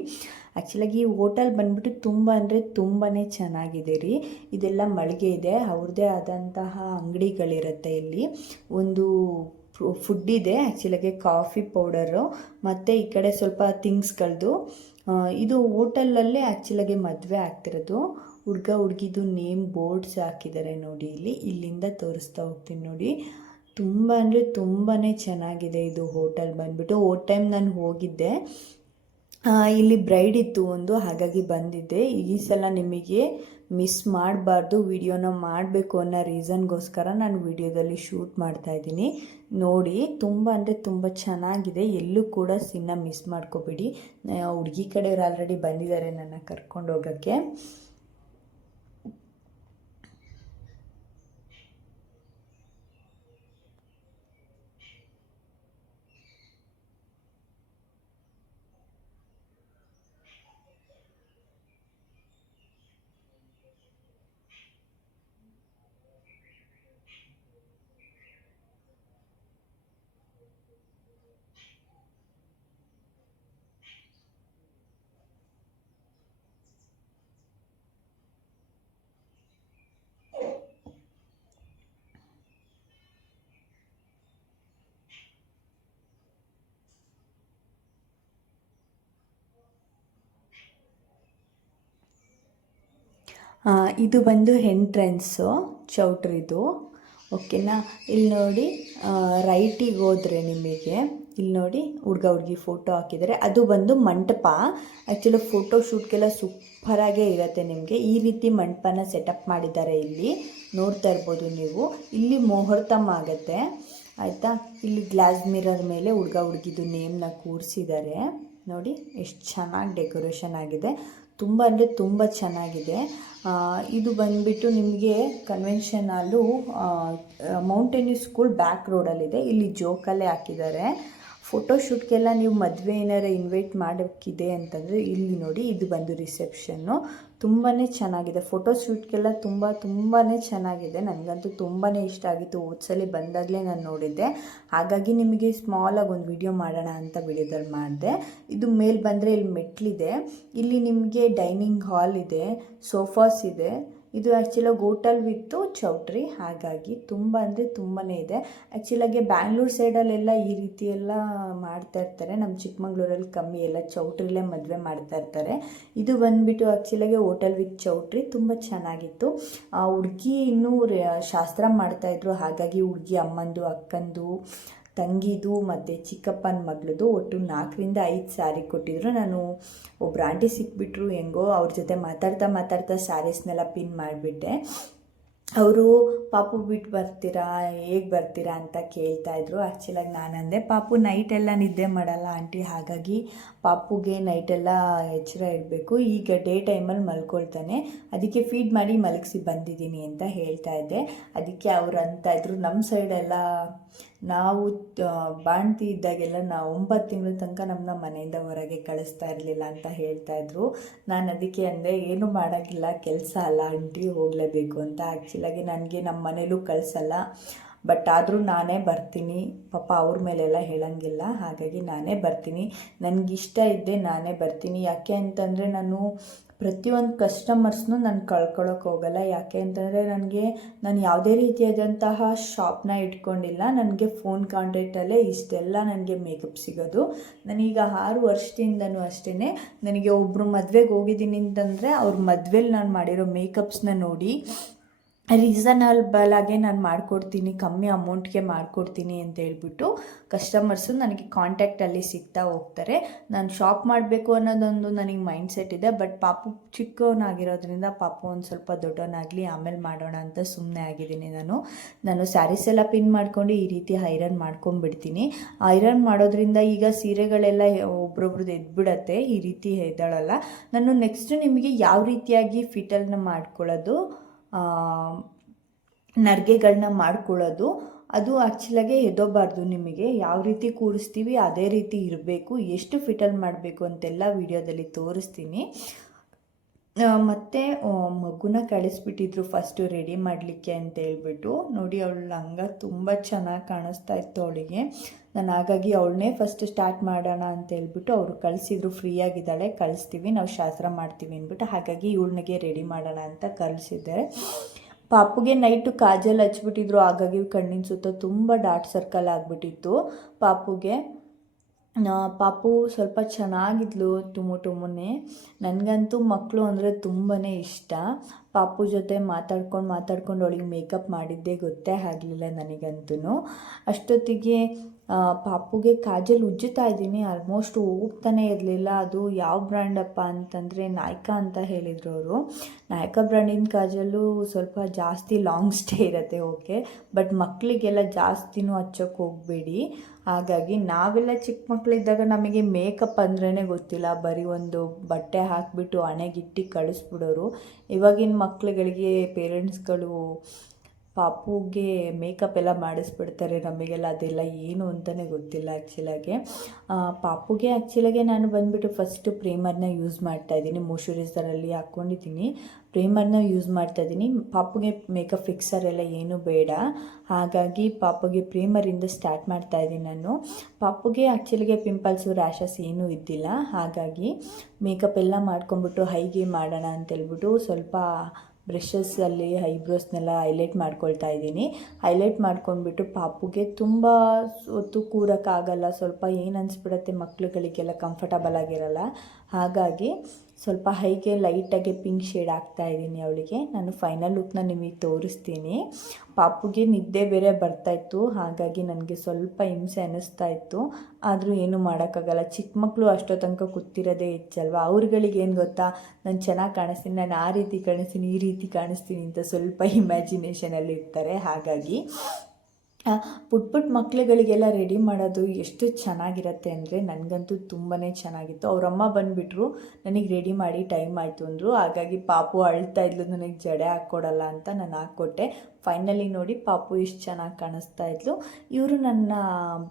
ಆ್ಯಕ್ಚುಲಾಗಿ ಈ ಹೋಟೆಲ್ ಬಂದುಬಿಟ್ಟು ತುಂಬ ಅಂದರೆ ತುಂಬಾ ಚೆನ್ನಾಗಿದೆ ರೀ. ಇದೆಲ್ಲ ಮಳಿಗೆ ಇದೆ, ಅವ್ರದ್ದೇ ಆದಂತಹ ಅಂಗಡಿಗಳಿರುತ್ತೆ ಇಲ್ಲಿ. ಒಂದು ಫುಡ್ ಇದೆ, ಆ್ಯಕ್ಚುಲಾಗಿ ಕಾಫಿ ಪೌಡರು, ಮತ್ತು ಈ ಕಡೆ ಸ್ವಲ್ಪ ಥಿಂಗ್ಸ್ಗಳದ್ದು. ಇದು ಹೋಟೆಲಲ್ಲೇ ಆ್ಯಕ್ಚುಲಾಗಿ ಮದುವೆ ಆಗ್ತಿರೋದು. ಹುಡುಗ ಹುಡುಗಿದು ನೇಮ್ ಬೋರ್ಡ್ಸ್ ಹಾಕಿದ್ದಾರೆ ನೋಡಿ ಇಲ್ಲಿ. ಇಲ್ಲಿಂದ ತೋರಿಸ್ತಾ ಹೋಗ್ತೀನಿ ನೋಡಿ. ತುಂಬ ಅಂದರೆ ತುಂಬಾ ಚೆನ್ನಾಗಿದೆ ಇದು ಹೋಟೆಲ್ ಬಂದುಬಿಟ್ಟು. ಟೈಮ್ ನಾನು ಹೋಗಿದ್ದೆ, ಇಲ್ಲಿ ಬ್ರೈಡ್ ಇತ್ತು ಒಂದು, ಹಾಗಾಗಿ ಬಂದಿದ್ದೆ. ಈ ಸಲ ನಿಮಗೆ ಮಿಸ್ ಮಾಡಬಾರ್ದು, ವಿಡಿಯೋನ ಮಾಡಬೇಕು ಅನ್ನೋ ರೀಸನ್ಗೋಸ್ಕರ ನಾನು ವಿಡಿಯೋದಲ್ಲಿ ಶೂಟ್ ಮಾಡ್ತಾಯಿದ್ದೀನಿ. ನೋಡಿ, ತುಂಬ ಅಂದರೆ ತುಂಬ ಚೆನ್ನಾಗಿದೆ. ಎಲ್ಲೂ ಕೂಡ ಸೀನ್ನ ಮಿಸ್ ಮಾಡ್ಕೋಬೇಡಿ. ಹುಡುಗಿ ಕಡೆಯವ್ರು ಆಲ್ರೆಡಿ ಬಂದಿದ್ದಾರೆ ನನ್ನ ಕರ್ಕೊಂಡು ಹೋಗೋಕ್ಕೆ. ಇದು ಬಂದು ಎಂಟ್ರೆನ್ಸು ಚೌಟ್ರಿದು, ಓಕೆನಾ. ಇಲ್ಲಿ ನೋಡಿ, ರೈಟಿಗೆ ಹೋದರೆ ನಿಮಗೆ ಇಲ್ಲಿ ನೋಡಿ ಹುಡುಗ ಹುಡುಗಿ ಫೋಟೋ ಹಾಕಿದ್ದಾರೆ. ಅದು ಬಂದು ಮಂಟಪ. ಆ್ಯಕ್ಚುಲಿ ಫೋಟೋ ಶೂಟ್ಗೆಲ್ಲ ಸೂಪರಾಗೇ ಇರುತ್ತೆ ನಿಮಗೆ. ಈ ರೀತಿ ಮಂಟಪನ ಸೆಟಪ್ ಮಾಡಿದ್ದಾರೆ ಇಲ್ಲಿ, ನೋಡ್ತಾ ಇರ್ಬೋದು ನೀವು. ಇಲ್ಲಿ ಮುಹೂರ್ತಮ್ ಆಗುತ್ತೆ, ಆಯಿತಾ. ಇಲ್ಲಿ ಗ್ಲಾಸ್ ಮಿರರ್ ಮೇಲೆ ಹುಡುಗ ಹುಡುಗಿದು ನೇಮ್ನ ಕೂರಿಸಿದ್ದಾರೆ ನೋಡಿ. ಎಷ್ಟು ಚೆನ್ನಾಗಿ ಡೆಕೋರೇಷನ್ ಆಗಿದೆ, ತುಂಬ ಅಂದರೆ ತುಂಬ ಚೆನ್ನಾಗಿದೆ. ಇದು ಬಂದುಬಿಟ್ಟು ನಿಮಗೆ ಕನ್ವೆನ್ಷನ್ ಹಾಲು ಮೌಂಟೇನ್ಯೂ ಸ್ಕೂಲ್ ಬ್ಯಾಕ್ ರೋಡಲ್ಲಿದೆ. ಇಲ್ಲಿ ಜೋಕಲ್ಲೇ ಹಾಕಿದ್ದಾರೆ. ಫೋಟೋಶೂಟ್ಗೆಲ್ಲ ನೀವು ಮದುವೆ ಏನಾರು ಇನ್ವೈಟ್ ಮಾಡೋಕ್ಕಿದೆ ಅಂತಂದರೆ ಇಲ್ಲಿ ನೋಡಿ, ಇದು ಬಂದು ರಿಸೆಪ್ಷನ್ನು. ತುಂಬಾ ಚೆನ್ನಾಗಿದೆ, ಫೋಟೋಶೂಟ್ಗೆಲ್ಲ ತುಂಬಾ ಚೆನ್ನಾಗಿದೆ. ನನಗಂತೂ ತುಂಬಾ ಇಷ್ಟ ಆಗಿತ್ತು, ಹೋದ್ಸಲಿ ಬಂದಾಗಲೇ ನಾನು ನೋಡಿದ್ದೆ. ಹಾಗಾಗಿ ನಿಮಗೆ ಸ್ಮಾಲಾಗಿ ಒಂದು ವಿಡಿಯೋ ಮಾಡೋಣ ಅಂತ ವಿಡಿಯೋದಲ್ಲಿ ಮಾಡಿದೆ. ಇದು ಮೇಲೆ ಬಂದರೆ ಇಲ್ಲಿ ಮೆಟ್ಲಿದೆ. ಇಲ್ಲಿ ನಿಮಗೆ ಡೈನಿಂಗ್ ಹಾಲ್ ಇದೆ, ಸೋಫಾಸ್ ಇದೆ. ಇದು ಆ್ಯಕ್ಚುಲಾಗಿ ಹೋಟೆಲ್ ವಿತ್ತು ಚೌಟ್ರಿ, ಹಾಗಾಗಿ ತುಂಬ ಅಂದರೆ ತುಂಬಾ ಇದೆ. ಆ್ಯಕ್ಚುಲಾಗಿ ಬ್ಯಾಂಗ್ಳೂರು ಸೈಡಲ್ಲೆಲ್ಲ ಈ ರೀತಿ ಎಲ್ಲ ಮಾಡ್ತಾಯಿರ್ತಾರೆ. ನಮ್ಮ ಚಿಕ್ಕಮಂಗ್ಳೂರಲ್ಲಿ ಕಮ್ಮಿ, ಎಲ್ಲ ಚೌಟ್ರಿಲೇ ಮದುವೆ ಮಾಡ್ತಾಯಿರ್ತಾರೆ. ಇದು ಬಂದುಬಿಟ್ಟು ಆ್ಯಕ್ಚುಲಾಗಿ ಹೋಟೆಲ್ ವಿತ್ ಚೌಟ್ರಿ, ತುಂಬ ಚೆನ್ನಾಗಿತ್ತು. ಹುಡುಗಿ ಇನ್ನೂ ಶಾಸ್ತ್ರ ಮಾಡ್ತಾಯಿದ್ರು, ಹಾಗಾಗಿ ಹುಡುಗಿ ಅಮ್ಮಂದು, ಅಕ್ಕಂದು, ತಂಗಿದು ಮತ್ತು ಚಿಕ್ಕಪ್ಪನ ಮಗಳದು ಒಟ್ಟು 4ರಿಂದ 5 ಸ್ಯಾರಿ ಕೊಟ್ಟಿದ್ರು. ನಾನು ಒಬ್ಬರು ಆಂಟಿ ಸಿಕ್ಬಿಟ್ರು, ಹೆಂಗೋ ಅವ್ರ ಜೊತೆ ಮಾತಾಡ್ತಾ ಸ್ಯಾರೀಸ್ನೆಲ್ಲ ಪಿನ್ ಮಾಡಿಬಿಟ್ಟೆ. ಅವರು ಪಾಪು ಬಿಟ್ಟು ಬರ್ತೀರಾ, ಹೇಗೆ ಬರ್ತೀರಾ ಅಂತ ಕೇಳ್ತಾಯಿದ್ರು. ಆ್ಯಕ್ಚುಲಾಗಿ ನಾನಂದೆ, ಪಾಪು ನೈಟೆಲ್ಲ ನಿದ್ದೆ ಮಾಡಲ್ಲ ಆಂಟಿ, ಹಾಗಾಗಿ ಪಾಪುಗೆ ನೈಟೆಲ್ಲ ಎಚ್ಚರ ಇಡಬೇಕು. ಈಗ ಡೇ ಟೈಮಲ್ಲಿ ಮಲ್ಕೊಳ್ತಾನೆ, ಅದಕ್ಕೆ ಫೀಡ್ ಮಾಡಿ ಮಲಗಿಸಿ ಬಂದಿದ್ದೀನಿ ಅಂತ ಹೇಳ್ತಾ ಇದ್ದೆ. ಅದಕ್ಕೆ ಅವ್ರು ಅಂತಾಯಿದ್ರು, ನಮ್ಮ ಸೈಡೆಲ್ಲ ನಾವು ಬಾಣ್ತಿ ಇದ್ದಾಗೆಲ್ಲ 9 ತಿಂಗಳ ತನಕ ನಮ್ಮನ್ನ ಮನೆಯಿಂದ ಹೊರಗೆ ಕಳಿಸ್ತಾ ಇರಲಿಲ್ಲ ಅಂತ ಹೇಳ್ತಾಯಿದ್ರು. ನಾನು ಅದಕ್ಕೆ ಅಂದೆ, ಏನು ಮಾಡೋಂಗಿಲ್ಲ, ಕೆಲಸ ಅಲ್ಲ ಆಂಟಿ, ಹೋಗಲೇಬೇಕು ಅಂತ. ಆ್ಯಕ್ಚುಲಾಗಿ ನನಗೆ ನಮ್ಮ ಮನೇಲೂ ಕಳಿಸಲ್ಲ, ಬಟ್ ಆದರೂ ನಾನೇ ಬರ್ತೀನಿ. ಪಾಪ ಅವ್ರ ಮೇಲೆಲ್ಲ ಹೇಳೋಂಗಿಲ್ಲ, ಹಾಗಾಗಿ ನಾನೇ ಬರ್ತೀನಿ. ನನಗಿಷ್ಟ ಇದ್ದೆ ನಾನೇ ಬರ್ತೀನಿ. ಯಾಕೆ ಅಂತಂದರೆ ನಾನು ಪ್ರತಿಯೊಂದು ಕಸ್ಟಮರ್ಸ್ನೂ ನಾನು ಕಳ್ಕೊಳ್ಳೋಕೆ ಹೋಗಲ್ಲ. ಯಾಕೆ ಅಂತಂದರೆ ನಾನು ಯಾವುದೇ ರೀತಿಯಾದಂತಹ ಶಾಪ್ನ ಇಟ್ಕೊಂಡಿಲ್ಲ. ನನಗೆ ಫೋನ್ ಕಾಂಟ್ಯಾಕ್ಟಲ್ಲೇ ಇಷ್ಟೆಲ್ಲ ನನಗೆ ಮೇಕಪ್ ಸಿಗೋದು. ನಾನೀಗ 6 ವರ್ಷದಿಂದನೂ ಅಷ್ಟೇ, ನನಗೆ ಒಬ್ಬರು ಮದುವೆಗೆ ಹೋಗಿದ್ದೀನಿ ಅಂತಂದರೆ ಅವ್ರ ಮದುವೆಲಿ ನಾನು ಮಾಡಿರೋ ಮೇಕಪ್ಸ್ನ ನೋಡಿ ರೀಸನಬಲ್ ಆಗಿ ನಾನು ಮಾಡಿಕೊಡ್ತೀನಿ, ಕಮ್ಮಿ ಅಮೌಂಟ್ಗೆ ಮಾಡಿಕೊಡ್ತೀನಿ ಅಂತ ಹೇಳ್ಬಿಟ್ಟು ಕಸ್ಟಮರ್ಸು ನನಗೆ ಕಾಂಟ್ಯಾಕ್ಟಲ್ಲಿ ಸಿಗ್ತಾ ಹೋಗ್ತಾರೆ. ನಾನು ಶಾಪ್ ಮಾಡಬೇಕು ಅನ್ನೋದೊಂದು ನನಗೆ ಮೈಂಡ್ಸೆಟ್ ಇದೆ. ಬಟ್ ಪಾಪು ಚಿಕ್ಕವನಾಗಿರೋದ್ರಿಂದ ಪಾಪು ಒಂದು ಸ್ವಲ್ಪ ದೊಡ್ಡವನಾಗಲಿ ಆಮೇಲೆ ಮಾಡೋಣ ಅಂತ ಸುಮ್ಮನೆ ಆಗಿದ್ದೀನಿ. ನಾನು ಸ್ಯಾರೀಸ್ ಎಲ್ಲ ಪಿನ್ ಮಾಡ್ಕೊಂಡು ಈ ರೀತಿ ಐರನ್ ಮಾಡ್ಕೊಂಡ್ಬಿಡ್ತೀನಿ. ಐರನ್ ಮಾಡೋದ್ರಿಂದ ಈಗ ಸೀರೆಗಳೆಲ್ಲ ಒಬ್ರೊಬ್ರದ್ದು ಎದ್ಬಿಡತ್ತೆ, ಈ ರೀತಿ ಎದ್ದಳಲ್ಲ. ನಾನು ನೆಕ್ಸ್ಟ್ ನಿಮಗೆ ಯಾವ ರೀತಿಯಾಗಿ ಫಿಟಲ್ನ ಮಾಡ್ಕೊಳ್ಳೋದು, ನರ್ಗೆಗಳನ್ನ ಮಾಡ್ಕೊಳ್ಳೋದು, ಅದು ಆ್ಯಕ್ಚುಲಾಗೆ ಎದೋಬಾರ್ದು. ನಿಮಗೆ ಯಾವ ರೀತಿ ಕೂರಿಸ್ತೀವಿ ಅದೇ ರೀತಿ ಇರಬೇಕು. ಎಷ್ಟು ಫಿಟಲ್ ಮಾಡಬೇಕು ಅಂತೆಲ್ಲ ವಿಡಿಯೋದಲ್ಲಿ ತೋರಿಸ್ತೀನಿ. ಮತ್ತು ಮಗುನ ಕಳಿಸ್ಬಿಟ್ಟಿದ್ರು ಫಸ್ಟು ರೆಡಿ ಮಾಡಲಿಕ್ಕೆ ಅಂತ ಹೇಳ್ಬಿಟ್ಟು. ನೋಡಿ, ಅವಳ ಲಂಗ ತುಂಬ ಚೆನ್ನಾಗಿ ಕಾಣಿಸ್ತಾ ಇತ್ತು ಅವಳಿಗೆ. ನಾನು ಹಾಗಾಗಿ ಅವಳನ್ನೇ ಫಸ್ಟ್ ಸ್ಟಾರ್ಟ್ ಮಾಡೋಣ ಅಂತ ಹೇಳ್ಬಿಟ್ಟು ಅವರು ಕಳಿಸಿದ್ರು. ಫ್ರೀಯಾಗಿದ್ದಾಳೆ, ಕಳಿಸ್ತೀವಿ, ನಾವು ಶಾಸ್ತ್ರ ಮಾಡ್ತೀವಿ ಅಂದ್ಬಿಟ್ಟು. ಹಾಗಾಗಿ ಇವಳನಿಗೆ ರೆಡಿ ಮಾಡೋಣ ಅಂತ ಕಳಿಸಿದ್ದೆ. ಪಾಪುಗೆ ನೈಟು ಕಾಜಲ್ ಹಚ್ಬಿಟ್ಟಿದ್ರು, ಹಾಗಾಗಿ ಕಣ್ಣಿನ ಸುತ್ತ ತುಂಬ ಡಾರ್ಕ್ ಸರ್ಕಲ್ ಆಗಿಬಿಟ್ಟಿತ್ತು ಪಾಪುಗೆ. ಪಾಪು ಸ್ವಲ್ಪ ಚೆನ್ನಾಗಿದ್ಲು, ಟುಮುನೆ. ನನಗಂತೂ ಮಕ್ಕಳು ಅಂದರೆ ತುಂಬಾ ಇಷ್ಟ. ಪಾಪು ಜೊತೆ ಮಾತಾಡ್ಕೊಂಡು ಅವಳಿಗೆ ಮೇಕಪ್ ಮಾಡಿದ್ದೇ ಗೊತ್ತೇ ಆಗಲಿಲ್ಲ ನನಗಂತೂ. ಅಷ್ಟೊತ್ತಿಗೆ ಪಾಪುಗೆ ಕಾಜಲ್ ಉಜ್ಜುತ್ತಾ ಇದ್ದೀನಿ, ಆಲ್ಮೋಸ್ಟ್ ಹೋಗ್ತಾನೆ ಇರಲಿಲ್ಲ. ಅದು ಯಾವ ಬ್ರ್ಯಾಂಡಪ್ಪ ಅಂತಂದರೆ ನಾಯ್ಕಾ ಅಂತ ಹೇಳಿದರು ಅವರು. ನಾಯ್ಕಾ ಬ್ರ್ಯಾಂಡಿನ ಕಾಜಲ್ಲು ಸ್ವಲ್ಪ ಜಾಸ್ತಿ ಲಾಂಗ್ ಸ್ಟೇ ಇರುತ್ತೆ, ಓಕೆ. ಬಟ್ ಮಕ್ಕಳಿಗೆಲ್ಲ ಜಾಸ್ತಿನೂ ಹಚ್ಚೋಕ್ಕೆ ಹೋಗಬೇಡಿ. ಹಾಗಾಗಿ ನಾವೆಲ್ಲ ಚಿಕ್ಕ ಮಕ್ಕಳಿದ್ದಾಗ ನಮಗೆ ಮೇಕಪ್ ಅಂದ್ರೇ ಗೊತ್ತಿಲ್ಲ, ಬರೀ ಒಂದು ಬಟ್ಟೆ ಹಾಕಿಬಿಟ್ಟು ಹಣೆಗಿಟ್ಟು ಕಳಿಸ್ಬಿಡೋರು. ಇವಾಗಿನ ಮಕ್ಕಳುಗಳಿಗೆ ಪೇರೆಂಟ್ಸ್ಗಳು ಪಾಪುಗೆ ಮೇಕಪ್ ಎಲ್ಲ ಮಾಡಿಸ್ಬಿಡ್ತಾರೆ. ನಮಗೆಲ್ಲ ಅದೆಲ್ಲ ಏನು ಅಂತಲೇ ಗೊತ್ತಿಲ್ಲ ಆ್ಯಕ್ಚುಲಾಗೆ. ಪಾಪುಗೆ ಆ್ಯಕ್ಚುಲಾಗೆ ನಾನು ಬಂದುಬಿಟ್ಟು ಫಸ್ಟು ಪ್ರೇಮರ್ನ ಯೂಸ್ ಮಾಡ್ತಾಯಿದ್ದೀನಿ. ಮಾಯ್ಶ್ಚರೈಸರಲ್ಲಿ ಹಾಕ್ಕೊಂಡಿದ್ದೀನಿ, ಪ್ರೇಮರ್ನ ಯೂಸ್ ಮಾಡ್ತಾಯಿದ್ದೀನಿ. ಪಾಪುಗೆ ಮೇಕಪ್ ಫಿಕ್ಸರ್ ಎಲ್ಲ ಏನೂ ಬೇಡ, ಹಾಗಾಗಿ ಪಾಪುಗೆ ಪ್ರೇಮರಿಂದ ಸ್ಟಾರ್ಟ್ ಮಾಡ್ತಾಯಿದ್ದೀನಿ ನಾನು. ಪಾಪುಗೆ ಆ್ಯಕ್ಚುಲಿಗೆ ಪಿಂಪಲ್ಸು, ರ್ಯಾಷಸ್ ಏನೂ ಇದ್ದಿಲ್ಲ. ಹಾಗಾಗಿ ಮೇಕಪ್ ಎಲ್ಲ ಮಾಡ್ಕೊಂಬಿಟ್ಟು ಹೈಗೆ ಮಾಡೋಣ ಅಂತೇಳ್ಬಿಟ್ಟು ಸ್ವಲ್ಪ ಬ್ರಷಸ್ಸಲ್ಲಿ ಐಬ್ರೋಸ್ನೆಲ್ಲ ಹೈಲೈಟ್ ಮಾಡ್ಕೊಳ್ತಾ ಇದ್ದೀನಿ. ಹೈಲೈಟ್ ಮಾಡ್ಕೊಂಡ್ಬಿಟ್ಟು ಪಾಪುಗೆ ತುಂಬ ಹೊತ್ತು ಕೂರೋಕ್ಕಾಗಲ್ಲ, ಸ್ವಲ್ಪ ಏನು ಅನಿಸ್ಬಿಡುತ್ತೆ, ಮಕ್ಳುಗಳಿಗೆಲ್ಲ ಕಂಫರ್ಟಬಲ್ ಆಗಿರಲ್ಲ. ಹಾಗಾಗಿ ಸ್ವಲ್ಪ ಹೈಗೆ ಲೈಟಾಗಿ ಪಿಂಕ್ ಶೇಡ್ ಹಾಕ್ತಾಯಿದ್ದೀನಿ ಅವಳಿಗೆ. ನಾನು ಫೈನಲ್ ಲುಕ್ನ ನಿಮಗೆ ತೋರಿಸ್ತೀನಿ. ಪಾಪುಗೆ ನಿದ್ದೆ ಬೇರೆ ಬರ್ತಾಯಿತ್ತು, ಹಾಗಾಗಿ ನನಗೆ ಸ್ವಲ್ಪ ಹಿಂಸೆ ಅನ್ನಿಸ್ತಾ ಇತ್ತು. ಆದರೂ ಏನೂ ಮಾಡೋಕ್ಕಾಗಲ್ಲ, ಚಿಕ್ಕ ಮಕ್ಕಳು ಅಷ್ಟೋ ತನಕ ಕೂತಿರೋದೇ ಹೆಚ್ಚಲ್ವ. ಅವ್ರುಗಳಿಗೆ ಏನು ಗೊತ್ತಾ, ನಾನು ಚೆನ್ನಾಗಿ ಕಾಣಿಸ್ತೀನಿ, ನಾನು ಆ ರೀತಿ ಕಾಣಿಸ್ತೀನಿ, ಈ ರೀತಿ ಕಾಣಿಸ್ತೀನಿ ಅಂತ ಸ್ವಲ್ಪ ಇಮ್ಯಾಜಿನೇಷನಲ್ಲಿ ಇರ್ತಾರೆ. ಹಾಗಾಗಿ ಪುಟ್ಟ ಮಕ್ಳುಗಳಿಗೆಲ್ಲ ರೆಡಿ ಮಾಡೋದು ಎಷ್ಟು ಚೆನ್ನಾಗಿರುತ್ತೆ ಅಂದರೆ ನನಗಂತೂ ತುಂಬಾ ಚೆನ್ನಾಗಿತ್ತು. ಅವರಮ್ಮ ಬಂದುಬಿಟ್ರು, ನನಗೆ ರೆಡಿ ಮಾಡಿ ಟೈಮ್ ಆಯಿತು ಅಂದರು. ಹಾಗಾಗಿ ಪಾಪು ಅಳ್ತಾ ಇದ್ಲು, ನನಗೆ ಜಡೆ ಹಾಕ್ಕೊಡಲ್ಲ ಅಂತ ನಾನು ಹಾಕ್ಕೊಟ್ಟೆ. ಫೈನಲಿ ನೋಡಿ ಪಾಪು ಎಷ್ಟು ಚೆನ್ನಾಗಿ ಕಾಣಿಸ್ತಾ ಇದ್ಲು. ಇವರು ನನ್ನ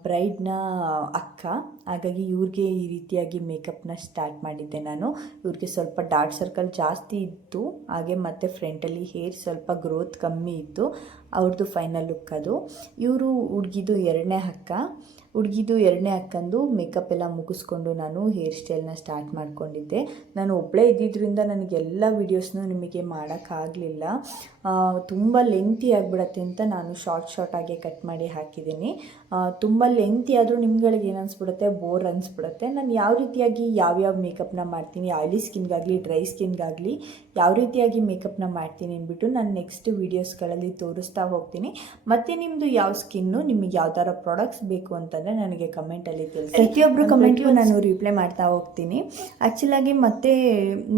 ಬ್ರೈಡ್ನ ಅಕ್ಕ, ಹಾಗಾಗಿ ಇವ್ರಿಗೆ ಈ ರೀತಿಯಾಗಿ ಮೇಕಪ್ನ ಸ್ಟಾರ್ಟ್ ಮಾಡಿದ್ದೆ ನಾನು. ಇವ್ರಿಗೆ ಸ್ವಲ್ಪ ಡಾರ್ಕ್ ಸರ್ಕಲ್ ಜಾಸ್ತಿ ಇತ್ತು, ಹಾಗೆ ಮತ್ತು ಫ್ರಂಟಲ್ಲಿ ಹೇರ್ ಸ್ವಲ್ಪ ಗ್ರೋತ್ ಕಮ್ಮಿ ಇತ್ತು. ಅವ್ರದ್ದು ಫೈನಲ್ ಲುಕ್ ಅದು. ಇವರು ಹುಡುಗಿದು ಎರಡನೇ ಅಕ್ಕಂದು ಮೇಕಪ್ ಎಲ್ಲ ಮುಗಿಸ್ಕೊಂಡು ನಾನು ಹೇರ್ ಸ್ಟೈಲ್ನ ಸ್ಟಾರ್ಟ್ ಮಾಡ್ಕೊಂಡಿದ್ದೆ. ನಾನು ಒಬ್ಬಳೇ ಇದ್ದಿದ್ದರಿಂದ ನನಗೆಲ್ಲ ವೀಡಿಯೋಸ್ನೂ ನಿಮಗೆ ಮಾಡೋಕ್ಕಾಗಲಿಲ್ಲ, ತುಂಬ ಲೆಂತಿ ಆಗಿಬಿಡತ್ತೆ ಅಂತ ನಾನು ಶಾರ್ಟಾಗಿ ಕಟ್ ಮಾಡಿ ಹಾಕಿದ್ದೀನಿ. ತುಂಬ ಲೆಂತಿ ಆದರೂ ನಿಮ್ಗಳಿಗೆ ಏನು ಅನಿಸ್ಬಿಡುತ್ತೆ, ಬೋರ್ ಅನಿಸ್ಬಿಡುತ್ತೆ. ನಾನು ಯಾವ ರೀತಿಯಾಗಿ ಯಾವ್ಯಾವ ಮೇಕಪ್ನ ಮಾಡ್ತೀನಿ, ಆಯಿಲಿ ಸ್ಕಿನ್ಗಾಗಲಿ ಡ್ರೈ ಸ್ಕಿನ್ಗಾಗಲಿ ಯಾವ ರೀತಿಯಾಗಿ ಮೇಕಪ್ನ ಮಾಡ್ತೀನಿ ಅಂದ್ಬಿಟ್ಟು ನಾನು ನೆಕ್ಸ್ಟ್ ವೀಡಿಯೋಸ್ಗಳಲ್ಲಿ ತೋರಿಸ್ತಾ ಹೋಗ್ತೀನಿ. ಮತ್ತು ನಿಮ್ಮದು ಯಾವ ಸ್ಕಿನ್ನು, ನಿಮಗೆ ಯಾವ ಥರ ಪ್ರಾಡಕ್ಟ್ಸ್ ಬೇಕು ಅಂತಂದರೆ ನನಗೆ ಕಮೆಂಟಲ್ಲಿ ತಿಳಿಸಿ. ಪ್ರತಿಯೊಬ್ಬರು ಕಮೆಂಟ್ಗೂ ನಾನು ರಿಪ್ಲೈ ಮಾಡ್ತಾ ಹೋಗ್ತೀನಿ ಆ್ಯಕ್ಚುಲಾಗಿ. ಮತ್ತು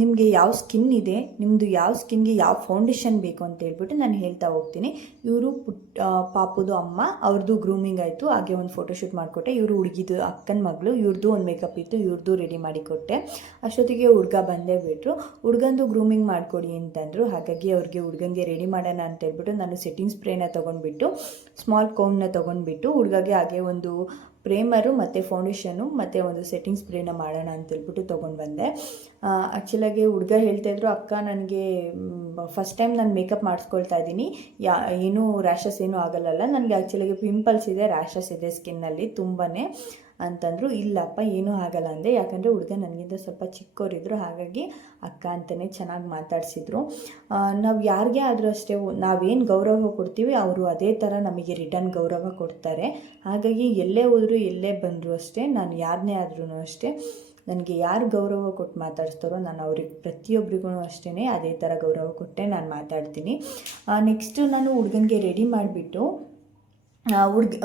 ನಿಮಗೆ ಯಾವ ಸ್ಕಿನ್ ಇದೆ, ನಿಮ್ಮದು ಯಾವ ಸ್ಕಿನ್ಗೆ ಯಾವ ಫೌಂಡೇಶನ್ ಬೇಕು ಅಂತ ಹೇಳ್ಬಿಟ್ಟು ನಾನು ಹೇಳ್ತಾ ಹೋಗ್ತೀನಿ. ಇವರು ಪಾಪುದು ಅಮ್ಮ, ಅವ್ರದ್ದು ಗ್ರೂಮಿಂಗ್ ಆಯಿತು, ಹಾಗೆ ಒಂದು ಫೋಟೋಶೂಟ್ ಮಾಡಿಕೊಟ್ಟೆ. ಇವರು ಹುಡುಗಿದು ಅಕ್ಕನ ಮಗಳು, ಇವ್ರದ್ದು ಒಂದು ಮೇಕಪ್ ಇತ್ತು, ಇವ್ರದ್ದು ರೆಡಿ ಮಾಡಿ ಕೊಟ್ಟೆ. ಅಷ್ಟೊತ್ತಿಗೆ ಹುಡುಗ ಬಂದೇ ಬಿಟ್ಟರು. ಹುಡುಗಂದು ಗ್ರೂಮಿಂಗ್ ಮಾಡಿಕೊಡಿ ಅಂತಂದರು. ಹಾಗಾಗಿ ಹುಡುಗಂಗೆ ರೆಡಿ ಮಾಡೋಣ ಅಂತ ಹೇಳ್ಬಿಟ್ಟು ನಾನು ಸೆಟ್ಟಿಂಗ್ ಸ್ಪ್ರೇನ ತೊಗೊಂಡ್ಬಿಟ್ಟು ಸ್ಮಾಲ್ ಕೋಮ್ನ ತೊಗೊಂಡ್ಬಿಟ್ಟು ಹುಡುಗಗೆ ಹಾಗೆ ಒಂದು ಪ್ರೇಮರು ಮತ್ತು ಫೌಂಡೇಶನು ಮತ್ತು ಒಂದು ಸೆಟ್ಟಿಂಗ್ ಸ್ಪ್ರೇನ ಮಾಡೋಣ ಅಂತೇಳ್ಬಿಟ್ಟು ತೊಗೊಂಡು ಬಂದೆ. ಆ್ಯಕ್ಚುಲಾಗಿ ಹುಡುಗ ಹೇಳ್ತಾಯಿದ್ರು, ಅಕ್ಕ ನನಗೆ ಫಸ್ಟ್ ಟೈಮ್ ನಾನು ಮೇಕಪ್ ಮಾಡಿಸ್ಕೊಳ್ತಾ ಇದ್ದೀನಿ, ಏನೂ ರ್ಯಾಷಸ್ ಏನೂ ಆಗಲ್ಲಲ್ಲ, ನನಗೆ ಆ್ಯಕ್ಚುಲಾಗಿ ಪಿಂಪಲ್ಸ್ ಇದೆ, ರ್ಯಾಷಸ್ ಇದೆ ಸ್ಕಿನ್ನಲ್ಲಿ ತುಂಬಾ ಅಂತಂದರು. ಇಲ್ಲಪ್ಪ ಏನೂ ಆಗಲ್ಲ ಅಂದೆ, ಯಾಕಂದರೆ ಹುಡುಗ ನನಗಿಂತ ಸ್ವಲ್ಪ ಚಿಕ್ಕವರಿದ್ದರು, ಹಾಗಾಗಿ ಅಕ್ಕ ಅಂತಲೇ ಚೆನ್ನಾಗಿ ಮಾತಾಡಿಸಿದ್ರು. ನಾವು ಯಾರಿಗೇ ಆದರೂ ಅಷ್ಟೇ ನಾವೇನು ಗೌರವ ಕೊಡ್ತೀವಿ ಅವರು ಅದೇ ಥರ ನಮಗೆ ರಿಟರ್ನ್ ಗೌರವ ಕೊಡ್ತಾರೆ. ಹಾಗಾಗಿ ಎಲ್ಲೇ ಹೋದರೂ ಎಲ್ಲೇ ಬಂದರೂ ಅಷ್ಟೇ, ನಾನು ಯಾರನ್ನೇ ಆದ್ರೂ ಅಷ್ಟೇ, ನನಗೆ ಯಾರು ಗೌರವ ಕೊಟ್ಟು ಮಾತಾಡಿಸ್ತಾರೋ ನಾನು ಅವ್ರಿಗೆ ಪ್ರತಿಯೊಬ್ಬರಿಗೂ ಅಷ್ಟೇ ಅದೇ ಥರ ಗೌರವ ಕೊಟ್ಟೆ ನಾನು ಮಾತಾಡ್ತೀನಿ. ನೆಕ್ಸ್ಟು ನಾನು ಹುಡುಗನಿಗೆ ರೆಡಿ ಮಾಡಿಬಿಟ್ಟು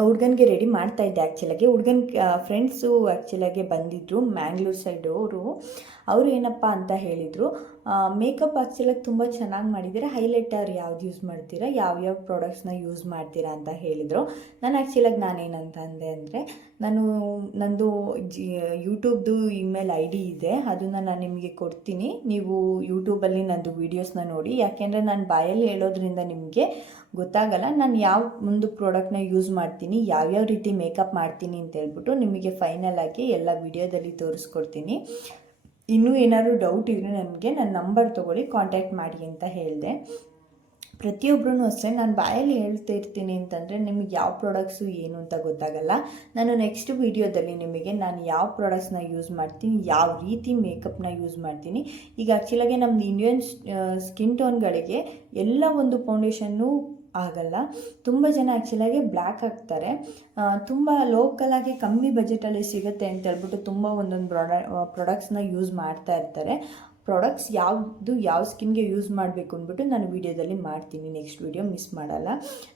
ಹುಡ್ಗನಿಗೆ ರೆಡಿ ಮಾಡ್ತಾಯಿದ್ದೆ. ಆ್ಯಕ್ಚುಲಾಗಿ ಹುಡ್ಗನ ಫ್ರೆಂಡ್ಸು ಆ್ಯಕ್ಚುಲಾಗಿ ಬಂದಿದ್ದರು ಮ್ಯಾಂಗ್ಳೂರ್ ಸೈಡವರು. ಅವರು ಏನಪ್ಪ ಅಂತ ಹೇಳಿದರು, ಮೇಕಪ್ ಆ್ಯಕ್ಚುಲಾಗಿ ತುಂಬ ಚೆನ್ನಾಗಿ ಮಾಡಿದ್ದೀರಾ, ಹೈಲೈಟರ್ ಯಾವ್ದು ಯೂಸ್ ಮಾಡ್ತೀರಾ, ಯಾವ್ಯಾವ ಪ್ರಾಡಕ್ಟ್ಸ್ನ ಯೂಸ್ ಮಾಡ್ತೀರಾ ಅಂತ ಹೇಳಿದರು. ನಾನು ಆ್ಯಕ್ಚುಲಾಗಿ ನಾನೇನಂತ ಅಂದೆ ಅಂದರೆ, ನಂದು ಯೂಟ್ಯೂಬ್ದು ಇಮೇಲ್ ID ಇದೆ, ಅದನ್ನು ನಾನು ನಿಮಗೆ ಕೊಡ್ತೀನಿ, ನೀವು ಯೂಟ್ಯೂಬಲ್ಲಿ ನಂದು ವೀಡಿಯೋಸ್ನ ನೋಡಿ. ಯಾಕೆಂದರೆ ನಾನು ಬಾಯಲ್ಲಿ ಹೇಳೋದ್ರಿಂದ ನಿಮಗೆ ಗೊತ್ತಾಗಲ್ಲ, ನಾನು ಯಾವ ಒಂದು ಪ್ರಾಡಕ್ಟ್ನ ಯೂಸ್ ಮಾಡ್ತೀನಿ, ಯಾವ್ಯಾವ ರೀತಿ ಮೇಕಪ್ ಮಾಡ್ತೀನಿ ಅಂತ ಹೇಳ್ಬಿಟ್ಟು ನಿಮಗೆ ಫೈನಲ್ ಆಗಿ ಎಲ್ಲ ವಿಡಿಯೋದಲ್ಲಿ ತೋರಿಸ್ಕೊಡ್ತೀನಿ. ಇನ್ನೂ ಏನಾದರೂ ಡೌಟ್ ಇದ್ದರೆ ನನಗೆ ನನ್ನ ನಂಬರ್ ತೊಗೊಳ್ಳಿ, ಕಾಂಟ್ಯಾಕ್ಟ್ ಮಾಡಿ ಅಂತ ಹೇಳಿದೆ. ಪ್ರತಿಯೊಬ್ಬರೂ ಅಷ್ಟೇ ನಾನು ಬಾಯಲ್ಲಿ ಹೇಳ್ತಾ ಇರ್ತೀನಿ ಅಂತಂದರೆ ನಿಮಗೆ ಯಾವ ಪ್ರಾಡಕ್ಟ್ಸು ಏನು ಅಂತ ಗೊತ್ತಾಗಲ್ಲ. ನಾನು ನೆಕ್ಸ್ಟ್ ವೀಡಿಯೋದಲ್ಲಿ ನಿಮಗೆ ನಾನು ಯಾವ ಪ್ರಾಡಕ್ಟ್ಸ್ನ ಯೂಸ್ ಮಾಡ್ತೀನಿ, ಯಾವ ರೀತಿ ಮೇಕಪ್ನ ಯೂಸ್ ಮಾಡ್ತೀನಿ. ಈಗ ಆ್ಯಕ್ಚುಲಾಗಿ ನಮ್ಮದು ಇಂಡಿಯನ್ ಸ್ಕಿನ್ ಟೋನ್ಗಳಿಗೆ ಎಲ್ಲ ಒಂದು ಫೌಂಡೇಶನ್ನು ಆಗಲ್ಲ. ತುಂಬ ಜನ ಆ್ಯಕ್ಚುಲಾಗಿ ಬ್ಲ್ಯಾಕ್ ಹಾಕ್ತಾರೆ, ತುಂಬ ಲೋಕಲಾಗಿ ಕಮ್ಮಿ ಬಜೆಟಲ್ಲಿ ಸಿಗುತ್ತೆ ಅಂತ ಹೇಳ್ಬಿಟ್ಟು ತುಂಬ ಒಂದೊಂದು ಪ್ರಾಡಕ್ಟ್ಸ್ನ ಯೂಸ್ ಮಾಡ್ತಾ ಇರ್ತಾರೆ. ಪ್ರಾಡಕ್ಟ್ಸ್ ಯಾವ ಸ್ಕಿನ್ಗೆ ಯೂಸ್ ಮಾಡಬೇಕು ಅಂದ್ಬಿಟ್ಟು ನಾನು ವೀಡಿಯೋದಲ್ಲಿ ಮಾಡ್ತೀನಿ, ನೆಕ್ಸ್ಟ್ ವೀಡಿಯೋ ಮಿಸ್ ಮಾಡಲ್ಲ.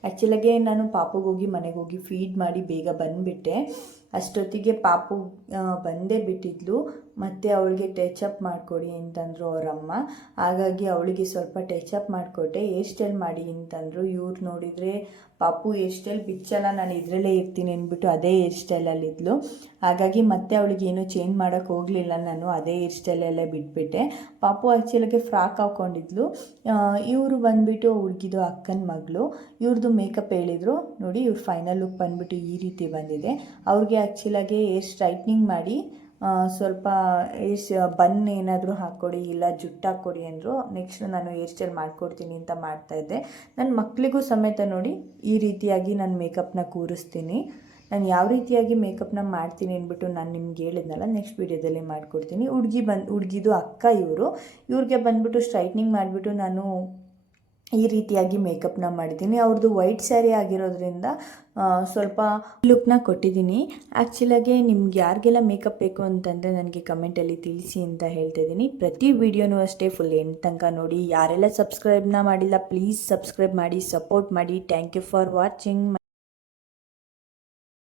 ಆ್ಯಕ್ಚುಲಾಗಿ ನಾನು ಪಾಪುಗೋಗಿ ಮನೆಗೆ ಹೋಗಿ ಫೀಡ್ ಮಾಡಿ ಬೇಗ ಬಂದುಬಿಟ್ಟೆ. ಅಷ್ಟೊತ್ತಿಗೆ ಪಾಪು ಬಂದೇ ಬಿಟ್ಟಿದ್ಲು, ಮತ್ತು ಅವಳಿಗೆ ಟಚಪ್ ಮಾಡಿಕೊಡಿ ಅಂತಂದರು ಅವರಮ್ಮ. ಹಾಗಾಗಿ ಅವಳಿಗೆ ಸ್ವಲ್ಪ ಟಚಪ್ ಮಾಡಿಕೊಟ್ಟೆ. ಹೇರ್ ಸ್ಟೈಲ್ ಮಾಡಿ ಅಂತಂದರು. ಇವ್ರು ನೋಡಿದರೆ ಪಾಪು ಹೇರ್ ಸ್ಟೈಲ್ ಬಿಚ್ಚಲ್ಲ, ನಾನು ಇದರಲ್ಲೇ ಇರ್ತೀನಿ ಅಂದ್ಬಿಟ್ಟು ಅದೇ ಹೇರ್ ಸ್ಟೈಲಲ್ಲಿದ್ಲು. ಹಾಗಾಗಿ ಮತ್ತೆ ಅವಳಿಗೆ ಏನೂ ಚೇಂಜ್ ಮಾಡೋಕ್ಕೆ ಹೋಗಲಿಲ್ಲ, ನಾನು ಅದೇ ಹೇರ್ ಸ್ಟೈಲಲ್ಲೇ ಬಿಟ್ಬಿಟ್ಟೆ. ಪಾಪು ಆ್ಯಕ್ಚುಲಾಗಿ ಫ್ರಾಕ್ ಹಾಕ್ಕೊಂಡಿದ್ಲು. ಇವರು ಬಂದುಬಿಟ್ಟು ಹುಡುಗಿದು ಅಕ್ಕನ ಮಗಳು, ಇವ್ರದ್ದು ಮೇಕಪ್ ಹೇಳಿದರು. ನೋಡಿ ಇವ್ರು ಫೈನಲ್ ಲುಕ್ ಬಂದುಬಿಟ್ಟು ಈ ರೀತಿ ಬಂದಿದೆ. ಅವ್ರಿಗೆ ಆ್ಯಕ್ಚುಲಾಗಿ ಹೇರ್ ಸ್ಟ್ರೈಟ್ನಿಂಗ್ ಮಾಡಿ ಸ್ವಲ್ಪ ಬನ್ ಏನಾದರೂ ಹಾಕ್ಕೊಡಿ, ಇಲ್ಲ ಜುಟ್ಟು ಹಾಕ್ಕೊಡಿ ಅಂದರು. ನೆಕ್ಸ್ಟ್ ನಾನು ಹೇರ್ ಸ್ಟೈಲ್ ಮಾಡಿಕೊಡ್ತೀನಿ ಅಂತ ಮಾಡ್ತಾಯಿದ್ದೆ. ನನ್ನ ಮಕ್ಕಳಿಗೂ ಸಮೇತ ನೋಡಿ ಈ ರೀತಿಯಾಗಿ ನಾನು ಮೇಕಪ್ನ ಕೂರಿಸ್ತೀನಿ. ನಾನು ಯಾವ ರೀತಿಯಾಗಿ ಮೇಕಪ್ನ ಮಾಡ್ತೀನಿ ಅಂದ್ಬಿಟ್ಟು ನಾನು ನಿಮ್ಗೆ ಹೇಳಿದ್ನಲ್ಲ, ನೆಕ್ಸ್ಟ್ ವೀಡಿಯೋದಲ್ಲಿ ಮಾಡಿಕೊಡ್ತೀನಿ. ಹುಡುಗಿದು ಅಕ್ಕ ಇವ್ರಿಗೆ ಬಂದುಬಿಟ್ಟು ಸ್ಟ್ರೈಟ್ನಿಂಗ್ ಮಾಡಿಬಿಟ್ಟು ನಾನು ಈ ರೀತಿಯಾಗಿ ಮೇಕಪ್ನ ಮಾಡಿದ್ದೀನಿ. ಅವ್ರದ್ದು ವೈಟ್ ಸ್ಯಾರಿ ಆಗಿರೋದ್ರಿಂದ ಸ್ವಲ್ಪ ಲುಕ್ನ ಕೊಟ್ಟಿದ್ದೀನಿ. ಆ್ಯಕ್ಚುಲಾಗಿ ನಿಮ್ಗೆ ಯಾರಿಗೆಲ್ಲ ಮೇಕಪ್ ಬೇಕು ಅಂತಂದರೆ ನನಗೆ ಕಮೆಂಟಲ್ಲಿ ತಿಳಿಸಿ ಅಂತ ಹೇಳ್ತಾ ಇದ್ದೀನಿ. ಪ್ರತಿ ವಿಡಿಯೋನೂ ಅಷ್ಟೇ ಫುಲ್ ಎಂಡ್ ತನಕ ನೋಡಿ. ಯಾರೆಲ್ಲ ಸಬ್ಸ್ಕ್ರೈಬ್ನ ಮಾಡಿಲ್ಲ ಪ್ಲೀಸ್ ಸಬ್ಸ್ಕ್ರೈಬ್ ಮಾಡಿ, ಸಪೋರ್ಟ್ ಮಾಡಿ. Thank you for watching.